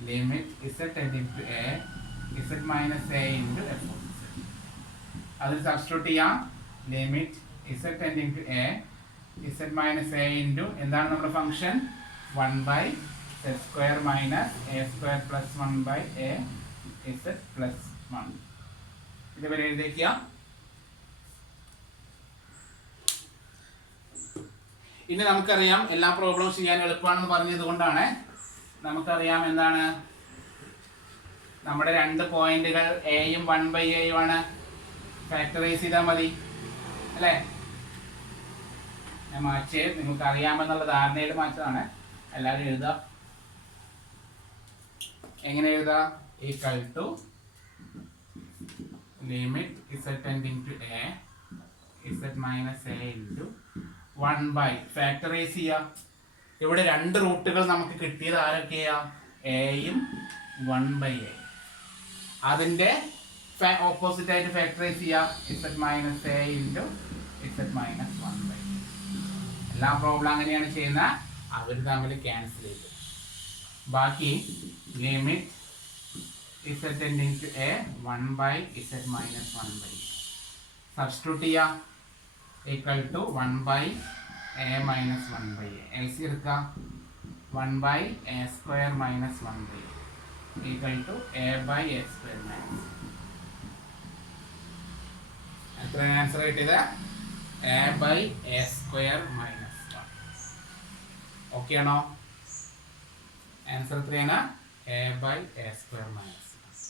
limit Z tending to A Z minus A into f of Z. അതിൽ സബ്സ്റ്റിറ്റ്യൂട്ട് ചെയ്യാം. Limit Z tending to A Z minus A into എന്താണ് നമ്മുടെ function? 1/z² minus A² plus 1/A Z plus 1. ഇതുവരെ എഴുതിക്കുക. ഇനി നമുക്കറിയാം, എല്ലാ പ്രോബ്ലം ചെയ്യാൻ എളുപ്പമാണെന്ന് പറഞ്ഞത് കൊണ്ടാണ്. നമുക്കറിയാം എന്താണ്? നമ്മുടെ രണ്ട് പോയിന്റുകൾ എയും 1/A ആണ്. ഫാക്ടറൈസ് ചെയ്താൽ മതി അല്ലേ? ഞാൻ മാറ്റി, നിങ്ങൾക്ക് അറിയാമെന്നുള്ള ധാരണയിൽ മാറ്റതാണ്. എല്ലാവരും എഴുതുക. എങ്ങനെ എഴുതുക? Equal to limit Z tending to A Z minus A into 1/, factorize ചെയ്യുക. ഇവിടെ രണ്ട് റൂട്ടുകൾ നമുക്ക് കിട്ടിയത് ആരൊക്കെയാ? എയും 1/A. അതിൻ്റെ ഓപ്പോസിറ്റ് ആയിട്ട് ഫാക്ടറൈസ് ചെയ്യുക. Z minus A into Z minus 1/A. എല്ലാ പ്രോബ്ലം അങ്ങനെയാണ് ചെയ്യുന്നത്. അവർ തമ്മിൽ ക്യാൻസൽ ചെയ്തു. ബാക്കി limit Z tending to A 1/Z minus 1/A. Substitute ചെയ്യുക. Equal to 1/A minus 1/A. LC എടുക്കുക. 1/A² minus 1/A equal to A/A² minus. എത്രയാണ് ആൻസർ കിട്ടിയത്? A/A² minus 1. ഓക്കെ ആണോ? ആൻസർ എത്രയാണ്? A/A² minus 1.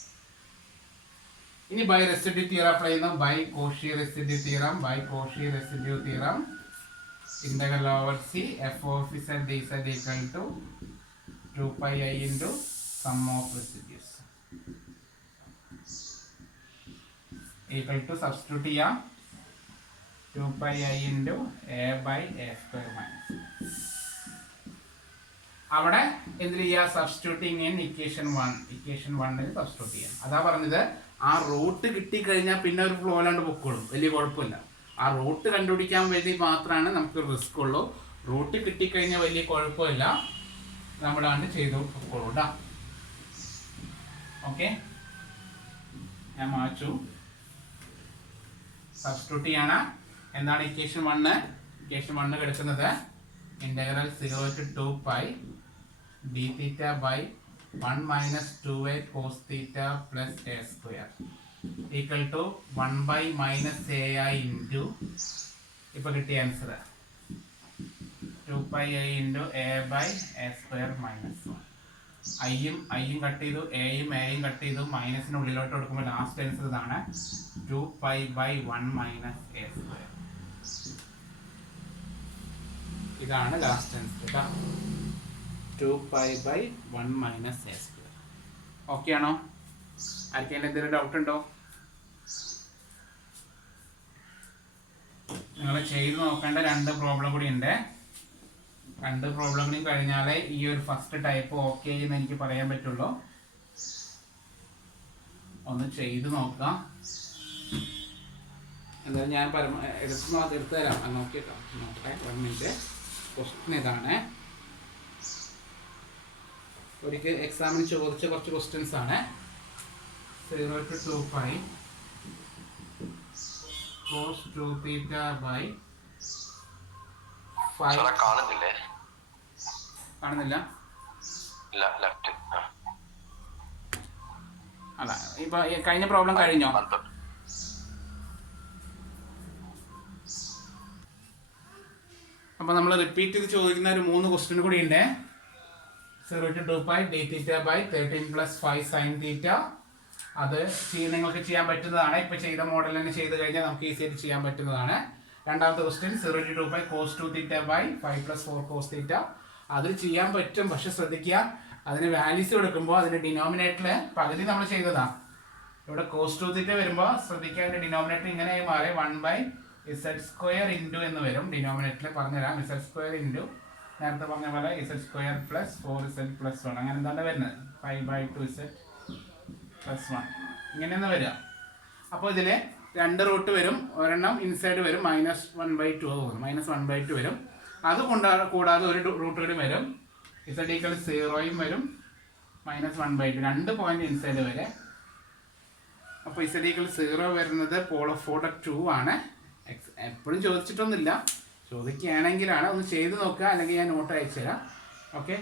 ഇനി ബൈ റെസിഡ്യൂ തിയറം അപ്ലൈ ചെയ്യുന്നു. By Cauchy residue theorem. By Cauchy residue theorem integral over c f of z dz equal to 2 pi I into sum of residues equal to substitute ചെയ്യാം 2 pi I into a by a square minus. അവിടെ എന്തിനു ചെയ്യുക? സബ്സ്റ്റിറ്റ്യൂട്ടിങ് ഇൻ ഇക്വേഷൻ 1 സബ്സ്റ്റിറ്റ്യൂട്ട് ചെയ്യാം. അതാ പറഞ്ഞത്, ആ റൂട്ട് കിട്ടിക്കഴിഞ്ഞാൽ പിന്നെ ഒരു ഫ്ലോ അല്ലാണ്ട് പൊക്കോളും, വലിയ കുഴപ്പമില്ല. ആ റൂട്ട് കണ്ടുപിടിക്കാൻ വേണ്ടി മാത്രമാണ് നമുക്ക് റിസ്ക് ഉള്ളൂ. റൂട്ട് കിട്ടിക്കഴിഞ്ഞാൽ വലിയ കുഴപ്പമില്ല, നമ്മളാണ്ട് ചെയ്തു പൊക്കോളൂ കേട്ടോ. ഓക്കെ, ഞാൻ മാച്ചു. സബ്സ്റ്റിറ്റ്യൂട്ട് ചെയ്യണം. എന്താണ് ഇക്വേഷൻ 1? ഇക്വേഷൻ 1 കിടക്കുന്നത് integral 0 to 2 pi d theta by 1 minus 2a cos theta plus a square equal to 1 by minus ai into ഇപ്പോൾ കിട്ടിയ answer 2 pi I into a by a square minus 1. ഐയും കട്ട് ചെയ്തു, എയും കട്ട് ചെയ്തു, മൈനസിന് ഉള്ളിലോട്ട് കൊടുക്കുമ്പോൾ ലാസ്റ്റ് ആൻസർ ഇതാണ് 2 pi by 1 minus a square. ഇതാണ് ലാസ്റ്റ് ആൻസർ കേട്ടോ, 2 pi by 1 minus a square. Okay ആണോ? ആർക്കെങ്കിലും എന്തെങ്കിലും ഡൗട്ട് ഉണ്ടോ? നിങ്ങൾ ചെയ്ത് നോക്കേണ്ട 2 പ്രോബ്ലം കൂടി ഉണ്ട്. 2 പ്രോബ്ലം കൂടി കഴിഞ്ഞാലേ ഈ ഒരു ഫസ്റ്റ് ടൈപ്പ് ഓക്കെ എന്ന് എനിക്ക് പറയാൻ പറ്റുള്ളൂ. ഒന്ന് ചെയ്ത് നോക്കാം. എന്തായാലും ഞാൻ എടുത്തു തരാം. നോക്കിട്ടോ, നോക്കട്ടെ 1 മിനിറ്റ്. ക്വസ്റ്റ്യൻ ഇതാണ്, ഒരിക്കൽ എക്സാമിന് ചോദിച്ച കുറച്ച് ക്വസ്റ്റ്യൻസ് ആണ്. 0 to 2 pi cos 2 theta by 5. കാണുന്നില്ല? അല്ല, ഇപ്പൊ കഴിഞ്ഞ പ്രോബ്ലം കഴിഞ്ഞോ? അപ്പോൾ നമ്മൾ റിപ്പീറ്റ് ചെയ്ത് ചോദിക്കുന്ന ഒരു 3 ക്വസ്റ്റ്യൻ കൂടി ഉണ്ട്. 0 to 2 pi d theta by 13 plus 5 sin theta. അത് നിങ്ങൾക്ക് ചെയ്യാൻ പറ്റുന്നതാണ്. ഇപ്പോൾ ചെയ്ത മോഡൽ തന്നെ ചെയ്ത് കഴിഞ്ഞാൽ നമുക്ക് ഈസി ആയിട്ട് ചെയ്യാൻ പറ്റുന്നതാണ്. രണ്ടാമത്തെ question 0 to 2 pi cos 2 theta by 5 plus 4 cos theta. അതിൽ ചെയ്യാൻ പറ്റും, പക്ഷെ ശ്രദ്ധിക്കുക, അതിന് വാല്യൂസ് കൊടുക്കുമ്പോൾ അതിൻ്റെ ഡിനോമിനേറ്ററിൽ പകുതി നമ്മൾ ചെയ്തതാണ്. ഇവിടെ cos 2 theta വരുമ്പോൾ ശ്രദ്ധിക്കുക, അതിൻ്റെ ഡിനോമിനേറ്റർ ഇങ്ങനെയായി മാറി 1 by z സ്ക്വയർ ഇൻറ്റു എന്ന് വരും. ഡിനോമിനേറ്ററിൽ പറഞ്ഞുതരാം, z സ്ക്വയർ ഇൻറ്റു നേരത്തെ പറഞ്ഞ പോലെ z square plus 4z plus 1, അങ്ങനെ എന്താണ് വരുന്നത് 5 by 2z പ്ലസ് 1 ഇങ്ങനെയൊന്ന് വരിക. അപ്പോൾ ഇതിൽ 2 റൂട്ട് വരും, ഒരെണ്ണം ഇൻസൈഡ് വരും, -1/2 -1/2 വരും. അത് കൂടാതെ ഒരു റൂട്ട് കൂടി വരും, z ഈക്വൽ 0 വരും, -1/2, 2 പോയിന്റ് ഇൻസൈഡ് വരെ. അപ്പോൾ z ഈക്വൽ 0 വരുന്നത് പോൾ ഓഫ് ഓർഡർ 2 ആണ്. എപ്പോഴും ചോദിച്ചിട്ടൊന്നുമില്ല, ചോദിക്കുകയാണെങ്കിലാണ്. ഒന്ന് ചെയ്ത് നോക്കുക, അല്ലെങ്കിൽ ഞാൻ നോട്ട് അയച്ചു തരാം. ഓക്കെ,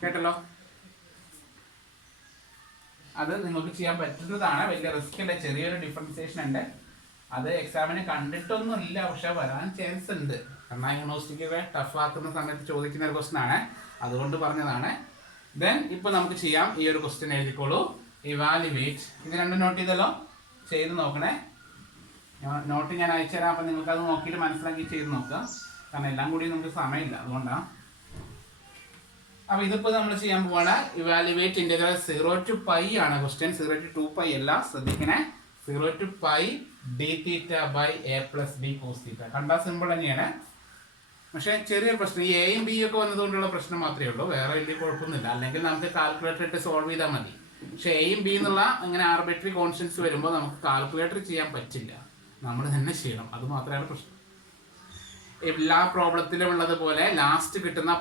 കേട്ടല്ലോ? അത് നിങ്ങൾക്ക് ചെയ്യാൻ പറ്റുന്നതാണ്, വലിയ റിസ്ക് ഇല്ല. ചെറിയൊരു ഡിഫറൻസിയേഷൻ ഉണ്ട്, അത് എക്സാമിന് കണ്ടിട്ടൊന്നുമില്ല, പക്ഷെ വരാൻ ചാൻസ് ഉണ്ട്. കാരണം യൂണിവേഴ്സിറ്റിക്കൊക്കെ ടഫ് ആക്കുന്ന സമയത്ത് ചോദിക്കുന്ന ഒരു ക്വസ്റ്റൻ ആണ്, അതുകൊണ്ട് പറഞ്ഞതാണ്. ദെൻ ഇപ്പോൾ നമുക്ക് ചെയ്യാം. ഈ ഒരു ക്വസ്റ്റ്യൻ എഴുതിക്കോളൂ, ഇവാലുവേറ്റ്. ഇത് രണ്ടും നോട്ട് ചെയ്തല്ലോ, ചെയ്ത് നോക്കണേ. നോട്ട് ഞാൻ അയച്ചു തരാം, അപ്പം നിങ്ങൾക്ക് അത് നോക്കിയിട്ട് മനസ്സിലാക്കി ചെയ്ത് നോക്കുക. കാരണം എല്ലാം കൂടി നമുക്ക് സമയമില്ല, അതുകൊണ്ടാണ്. അപ്പോൾ ഇതിപ്പോൾ നമ്മൾ ചെയ്യാൻ പോവാണ് ഇവാലുവേറ്റ് ഇന്റഗ്രൽ 0 to pi ആണ് ക്വസ്റ്റ്യൻ. 0 to 2 pi അല്ല, ശ്രദ്ധിക്കണേ. 0 to pi d theta by a plus b cos theta. കണ്ടാൽ സിമ്പിൾ തന്നെയാണ്, പക്ഷേ ചെറിയ പ്രശ്നം, ഈ എയും ബി ഒക്കെ വന്നതുകൊണ്ടുള്ള പ്രശ്നം മാത്രമേ ഉള്ളൂ, വേറെ വലിയ കുഴപ്പമൊന്നുമില്ല. അല്ലെങ്കിൽ നമുക്ക് കാൽക്കുലേറ്റർ ഇട്ട് സോൾവ് ചെയ്താൽ മതി. പക്ഷേ എയും ബി എന്നുള്ള അങ്ങനെ ആർബിട്രറി കോൺസ്റ്റൻസ് വരുമ്പോൾ നമുക്ക് കാൽക്കുലേറ്റർ ചെയ്യാൻ പറ്റില്ല, നമ്മൾ തന്നെ ചെയ്യണം. അത് മാത്രമാണ് പ്രശ്നം. എല്ലാ പ്രോബ്ലത്തിലും ഉള്ളതുപോലെ ലാസ്റ്റ് കിട്ടുന്ന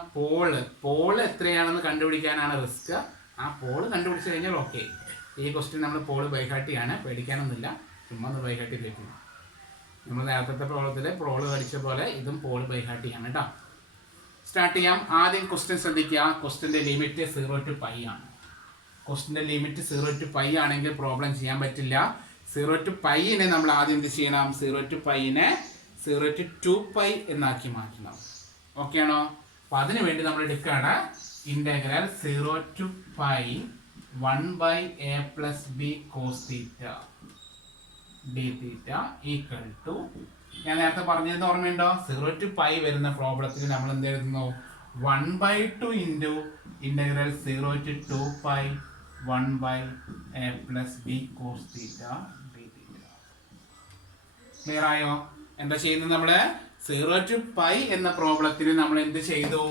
പോള് എത്രയാണെന്ന് കണ്ടുപിടിക്കാനാണ് റിസ്ക്. ആ പോള് കണ്ടുപിടിച്ച് കഴിഞ്ഞാൽ ഓക്കെ. ഈ ക്വസ്റ്റ്യൻ നമ്മൾ പോള് ബൈഹാട്ടിയാണ്, പേടിക്കാനൊന്നുമില്ല, ചുമ്മാ ഒന്ന് ബൈഹാട്ടി ലഭിക്കും. നമ്മൾ നേരത്തെ പ്രോബ്ലത്തിൽ പോള് പഠിച്ച പോലെ ഇതും പോള് ബൈഹാട്ടിയാണ് കേട്ടോ. സ്റ്റാർട്ട് ചെയ്യാം. ആദ്യം ക്വസ്റ്റ്യൻ ശ്രദ്ധിക്കുക. ക്വസ്റ്റ്യൻ്റെ ലിമിറ്റ് 0 to pi ആണ്. ക്വസ്റ്റ്യൻ്റെ ലിമിറ്റ് 0 to pi ആണെങ്കിൽ പ്രോബ്ലം ചെയ്യാൻ പറ്റില്ല. 0 to pi നമ്മൾ ആദ്യം എന്ത് ചെയ്യണം? 0 to pi 0 to 2 pi എന്നാക്കി മാറ്റണം. ഓക്കെ ആണോ? അപ്പോൾ അതിനു വേണ്ടി നമ്മൾ എടുക്കുകയാണ് integral 0 to pi 1 by a plus b cos theta d theta equal to ഞാൻ നേരത്തെ പറഞ്ഞതെന്ന് ഓർമ്മയുണ്ടോ? 0 to π വരുന്ന പ്രോബ്ലത്തിൽ നമ്മൾ എന്ത് എഴുതുന്നു? 1/2 into integral 0 to 2π 1/a plus b cos theta d theta. Clear ആയോ? എന്താ ചെയ്യുന്നത് നമ്മള്? 0 to π എന്ന പ്രോബ്ലത്തിൽ നമ്മൾ എന്ത് ചെയ്തു?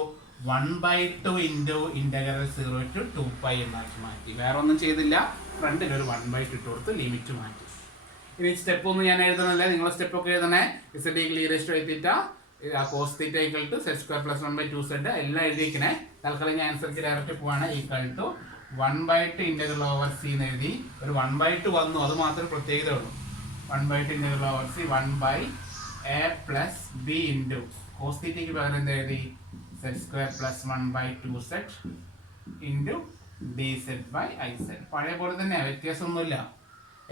1/2 ഇൻറ്റു ഇൻ്റഗ്രൽ 0 to 2π എന്നാക്കി മാറ്റി. വേറെ ഒന്നും ചെയ്തില്ല, ഫ്രണ്ടിൽ ഒരു 1/2 ഇട്ട് കൊടുത്ത് ലിമിറ്റ് മാറ്റി. ഇനി സ്റ്റെപ്പ് ഒന്നും ഞാൻ എഴുതുന്നില്ല, നിങ്ങൾ സ്റ്റെപ്പ് ഒക്കെ എഴുതണേ. z cos theta equal to z square plus 1/2z എല്ലാം എഴുതിയിരിക്കണേ. തൽക്കാലം ഞാൻ ആൻസർക്ക് ഡയറക്റ്റ് പോവാണ്. Equal to 1/2 integral over c എന്ന് എഴുതി. ഒരു 1/2 വന്നു, അത് മാത്രമേ പ്രത്യേകത ഉള്ളൂ. 1/2 integral over C 1/a plus b into cos thetaക്ക് പകരം എന്ത് എഴുതി? z square plus 1/2z into dz by iz. പഴയ പോലെ തന്നെ, വ്യത്യാസമൊന്നുമില്ല.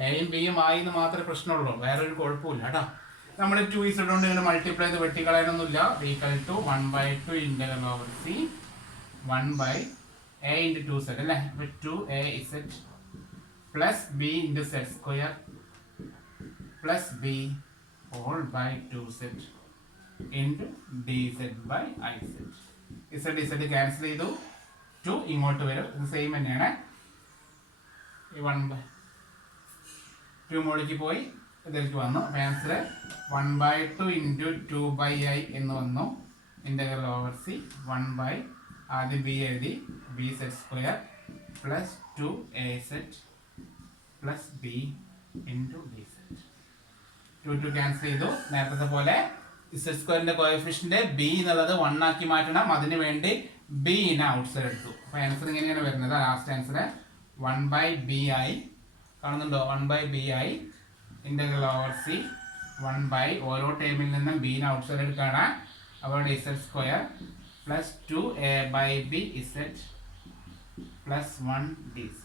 എയും ബിയും ആയിന്ന് മാത്രമേ പ്രശ്നമുള്ളൂ, വേറൊരു കുഴപ്പമില്ല കേട്ടോ. നമ്മൾ 2z കൊണ്ട് ഇങ്ങനെ മൾട്ടിപ്ലൈ ചെയ്ത് വെട്ടിക്കളയാനൊന്നുമില്ല. Equal to 1/2 integral over C 1/a into 2z അല്ലേ? അപ്പോൾ 2az plus b into z square plus b whole by 2z into dz by iz. z cancel ചെയ്തു, 2 ഇങ്ങോട്ട് വരും, ഇത് സെയിം തന്നെയാണ്. ഈ 2 മോളിലേക്ക് പോയി ഇതിലേക്ക് വന്നു. ആൻസർ 1/2 ഇൻറ്റു 2/i എന്ന് വന്നു. ഇൻ്റഗ്രൽ ഓവർ സി 1/ ആദ്യം ബി എഴുതി, B set square plus 2az plus b into D set. 2 cancel ചെയ്തു. നേരത്തെ പോലെ z സ്ക്വയറിൻ്റെ കോഎഫിഷ്യൻ്റ് ബി എന്നുള്ളത് 1 ആക്കി മാറ്റണം. അതിന് വേണ്ടി ബിനെ ഔട്ട് സൈഡ് എടുത്തു. അപ്പോൾ ആൻസർ ഇങ്ങനെയാണ് വരുന്നത്. ലാസ്റ്റ് ആൻസർ 1/bi കാണുന്നുണ്ടോ? 1/bi ഇൻ്റഗ്രൽ ഓവർ സി 1/ ഓരോ ടേമിൽ നിന്നും ബീനെ ഔട്ട് സൈഡ് എടുക്കുകയാണ്. അവിടെ z square plus 2a/b z plus 1 dz.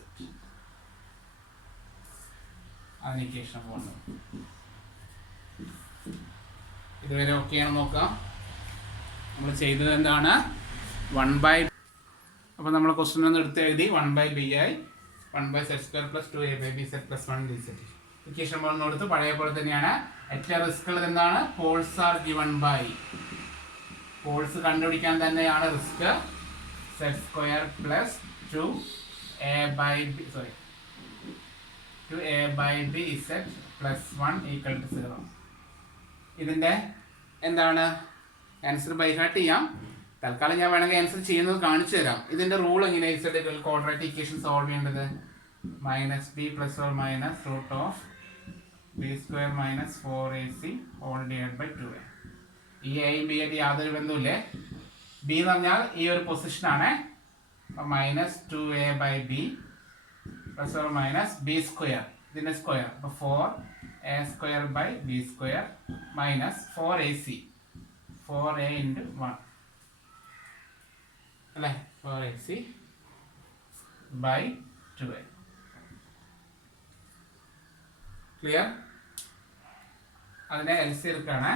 അതിന് ഇക്വേഷൻ പോകുന്നത്. ഇതുവരെ ഓക്കെയാണ് നോക്കാം. നമ്മൾ ചെയ്തത് എന്താണ്? 1/, അപ്പോൾ നമ്മൾ ക്വസ്റ്റ്യൻ ഒന്ന് എടുത്ത് എഴുതി. 1/bi 1/z square plus 2a/b z plus 1 dz. Equation പോലെ കൊടുത്ത് പഴയ പോലെ തന്നെയാണ്. ഏറ്റവും റിസ്ക് ഉള്ളത് എന്താണ്? Poles are given by. Poles കണ്ടുപിടിക്കാൻ തന്നെയാണ് risk. z square plus 2a/b z plus 1 equal to 0. ഇതിൻ്റെ എന്താണ് ആൻസർ ബൈ ഹാർട്ട് ചെയ്യാം. തൽക്കാലം ഞാൻ വേണമെങ്കിൽ ആൻസർ ചെയ്യുന്നത് കാണിച്ചു തരാം. ഇതിൻ്റെ റൂൾ എങ്ങനെയാണ് z ക്വാഡ്രാറ്റിക് ഇക്വേഷൻ സോൾവ് ചെയ്യേണ്ടത്? -b plus or minus root of b square minus 4ac whole divide by 2a. ഈ എയും ബി ആയിട്ട് യാതൊരു ബന്ധവുമില്ലേ. ബി എന്ന് പറഞ്ഞാൽ ഈ ഒരു പൊസിഷനാണ്. അപ്പം -2a/b plus or minus b square, ഇതിൻ്റെ സ്ക്വയർ. അപ്പോൾ 4a square by b square minus 4ac 4a into 1 അല്ലേ? 4ac by 2a. ക്ലിയർ? അതിനെ എൽസി എടുക്കുകയാണ്.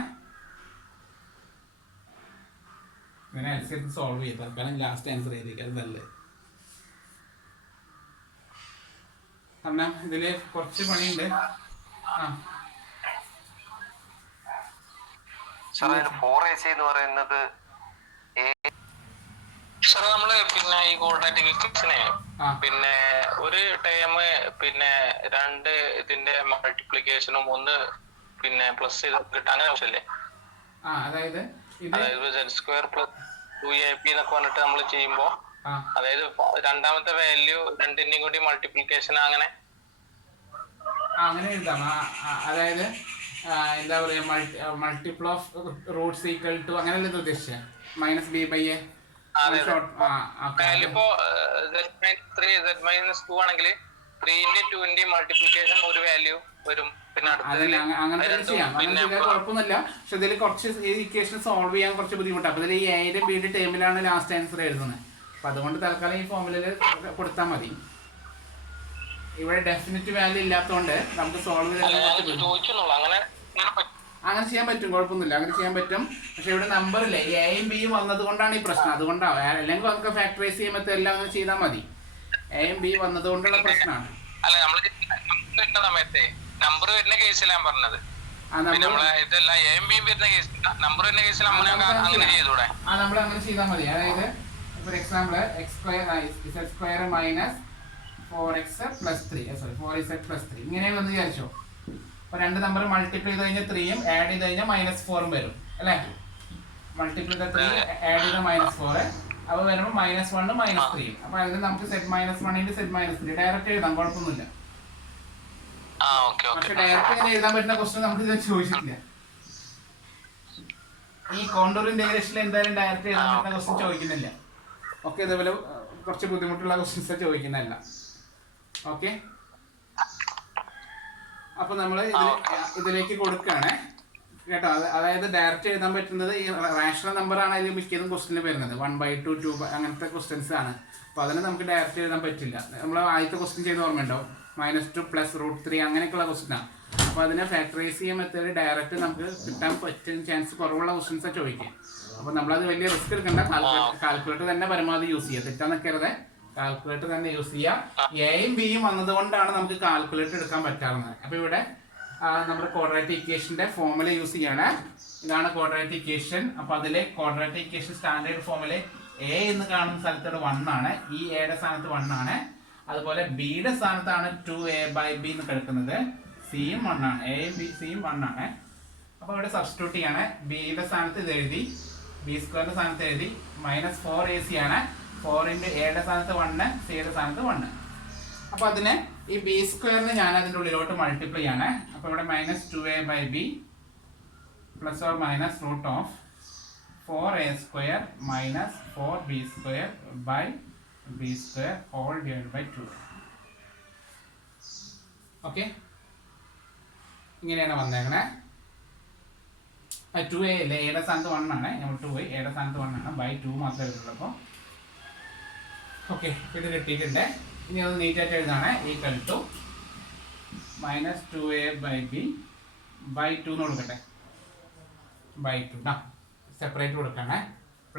ഇതിനെ എൽസി എടുത്ത് സോൾവ് ചെയ്ത് തൽക്കാലം ലാസ്റ്റ് ആൻസർ ചെയ്തേക്കാം. അത് നല്ലത്. കാരണം ഇതിൽ കുറച്ച് പണിയുണ്ട്. സാറേ നമ്മള് പിന്നെ ഈ ക്വാഡ്രാറ്റിക് ഇക്വേഷനെ പിന്നെ ഒരു ടൈം പിന്നെ 2 ഇതിന്റെ മൾട്ടിപ്ലിക്കേഷനും 1 പിന്നെ പ്ലസ് ചെയ്ത് കിട്ടാൻ അങ്ങനെ ആവശ്യമല്ലേ? അതായത് z സ്ക്വയർ പ്ലസ് 2ab എന്നൊക്കെ പറഞ്ഞിട്ട് നമ്മൾ ചെയ്യുമ്പോ അതായത് രണ്ടാമത്തെ വാല്യൂ രണ്ടിന്റെയും കൂടി മൾട്ടിപ്ലിക്കേഷൻ അങ്ങനെ എഴുതാം. അതായത് എന്താ പറയുക, multiple of roots equal to അങ്ങനെയല്ലേ ഇത് ഉദ്ദേശിച്ചത്? -b/a വാല്യൂ ഇപ്പോ z-3 z-2 ആണെങ്കിൽ 3 × 2 മൾട്ടിപ്ലിക്കേഷൻ ഒരു വാല്യൂ വരും. പിന്നെ അങ്ങനെ ചെയ്യാം, കുഴപ്പമൊന്നുമില്ല. പക്ഷെ ഇതിൽ കുറച്ച് ഇക്വേഷൻ സോൾവ് ചെയ്യാൻ കുറച്ച് ബുദ്ധിമുട്ടാണ്. അപ്പോൾ ഇതിൽ ഈ എയുടെ ബിയുടെ ടേമിലാണ് ലാസ്റ്റ് ആൻസർ എഴുതുന്നത്. അപ്പം അതുകൊണ്ട് തൽക്കാലം ഈ ഫോമുലയിൽ കൊടുത്താൽ മതി. ഇവിടെ ഡെഫിനിറ്റ് വാല്യൂ ഇല്ലാത്തതുകൊണ്ട് നമുക്ക് സോൾവ് ചെയ്യാൻ അങ്ങനെ ചെയ്യാൻ പറ്റും, കുഴപ്പമൊന്നുമില്ല, അങ്ങനെ ചെയ്യാൻ പറ്റും. പക്ഷെ ഇവിടെ നമ്പർ ഇല്ലേ, എയും ബിയും വന്നത് കൊണ്ടാണ് ഈ പ്രശ്നം. അതുകൊണ്ടാണ്, അല്ലെങ്കിൽ നമുക്ക് ഫാക്ടറൈസ് ചെയ്യാൻ പറ്റും, എല്ലാം അങ്ങനെ ചെയ്താൽ മതി. എയും ബി വന്നത് കൊണ്ടുള്ള പ്രശ്നമാണ്. അല്ല നമ്മൾ സമയത്തെ നമ്പർ വരുന്ന കേസിലാണ് പറഞ്ഞത്. നമ്മൾ അങ്ങനെ ചെയ്താൽ മതി. അതായത് for example x² minus 4x plus 3 sorry 4z plus 3 ഇങ്ങനെ വന്ന് വിചാരിച്ചോ. അപ്പൊ രണ്ട് നമ്പർ മൾട്ടിപ്ലൈ ചെയ്ത് കഴിഞ്ഞാൽ 3യും ആഡ് ചെയ്ത് കഴിഞ്ഞാൽ -4ഉം വരും അല്ലേ. മൾട്ടിപ്ലൈ ചെയ്ത 3 ആഡ് ചെയ്ത -4 അപ്പോൾ വരുമ്പോൾ -1 -3. അപ്പൊ അതിന് നമുക്ക് z -1 z -3 ഡയറക്റ്റ് എഴുതാം, കുഴപ്പമൊന്നുമില്ല. പക്ഷെ ഡയറക്റ്റ് ഇങ്ങനെ എഴുതാൻ പറ്റുന്ന ക്വസ്റ്റ്യൻ നമുക്ക് ഇത് ചോദിച്ചിട്ടില്ല. ഈ കോണ്ടൂർ ഇന്റഗ്രേഷനിൽ എന്തായാലും ഡയറക്റ്റ് എഴുതാൻ പറ്റുന്ന ക്വസ്റ്റ്യൻ ചോദിക്കുന്നില്ല. ഓക്കെ, ഇതേപോലെ കുറച്ച് ബുദ്ധിമുട്ടുള്ള ക്വസ്റ്റ്യൻസ് ചോദിക്കുന്നതല്ല. ഓക്കെ, അപ്പൊ നമ്മൾ ഇതിലേക്ക് കൊടുക്കുകയാണ് കേട്ടോ. അതായത് ഡയറക്റ്റ് എഴുതാൻ പറ്റുന്നത് ഈ റാഷണൽ നമ്പർ ആണ് അതിൽ മിക്കതും ക്വസ്റ്റ്യനിൽ വരുന്നത്. 1/2 2 അങ്ങനത്തെ ക്വസ്റ്റ്യൻസ് ആണ്. അപ്പോൾ അതിന് നമുക്ക് ഡയറക്റ്റ് എഴുതാൻ പറ്റില്ല. നമ്മൾ ആദ്യത്തെ ക്വസ്റ്റ്യൻ ചെയ്ത് ഓർമ്മയുണ്ടോ, -2 + √3 അങ്ങനെയൊക്കെയുള്ള ക്വസ്റ്റ്യനാണ്. അപ്പോൾ അതിനെ ഫാക്ടറൈസ് ചെയ്യാൻ മെത്തേഡ് ഡയറക്റ്റ് നമുക്ക് കിട്ടാൻ പറ്റുന്ന ചാൻസ് കുറവുള്ള ക്വസ്റ്റ്യൻസാണ് ചോദിക്കുക. അപ്പോൾ നമ്മളത് വലിയ റിസ്ക് എടുക്കണ്ട, കാൽക്കുലേറ്റർ തന്നെ പരമാവധി യൂസ് ചെയ്യുക. തെറ്റാന്ന് നിൽക്കരുത്, കാൽക്കുലേറ്റർ തന്നെ യൂസ് ചെയ്യുക. എയും ബിയും വന്നതുകൊണ്ടാണ് നമുക്ക് കാൽക്കുലേറ്റർ എടുക്കാൻ പറ്റാറുള്ളത്. അപ്പോൾ ഇവിടെ നമ്മുടെ ക്വാഡ്രാറ്റിക് ഇക്വേഷന്റെ ഫോർമുല യൂസ് ചെയ്യാണ്. ഇതാണ് ക്വാഡ്രാറ്റിക് ഇക്വേഷൻ. അപ്പോൾ അതിലെ quadratic equation standard formula A എന്ന് കാണുന്ന സ്ഥലത്തോട് 1 ആണ്, ഈ എയുടെ സ്ഥാനത്ത് 1 ആണ്. അതുപോലെ ബിയുടെ സ്ഥാനത്താണ് 2a/b എന്ന് കിടക്കുന്നത്. സിയും 1 ആണ്, എയും സിയും 1 ആണ്. അപ്പോൾ ഇവിടെ സബ്സ്റ്റിറ്റ്യൂട്ട് ചെയ്യാണ്. ബിയുടെ സ്ഥാനത്ത് ഇത് എഴുതി, b² സ്ഥാനത്ത് എഴുതി. -4ac ആണ്. 4 × എയുടെ സ്ഥാനത്ത് 1, സിയുടെ സ്ഥാനത്ത് 1. അപ്പോൾ അതിനെ ഈ b² ഞാൻ അതിൻ്റെ ഉള്ളിലോട്ട് മൾട്ടിപ്ലൈ ആണ്. അപ്പോൾ ഇവിടെ -2a/b ± √4a² - 4b²/b²² ഓക്കെ, ഇങ്ങനെയാണ് വന്നേക്കണേ. 2a അല്ലേ, എയുടെ സ്ഥാനത്ത് 1 ആണ്. നമ്മൾ 2a എയുടെ സ്ഥാനത്ത് 1 ആണ്, /2 മാത്രമേ വരുന്നുള്ളൂ. അപ്പോൾ ഓക്കെ, ഇത് കിട്ടിയിട്ടുണ്ട്. ഇനി അത് നീറ്റായിട്ട് എഴുതാണ്. ഈക്വൽ ടു -2a/b /2 എന്ന് കൊടുക്കട്ടെ, /2 സെപ്പറേറ്റ് കൊടുക്കണേ. ±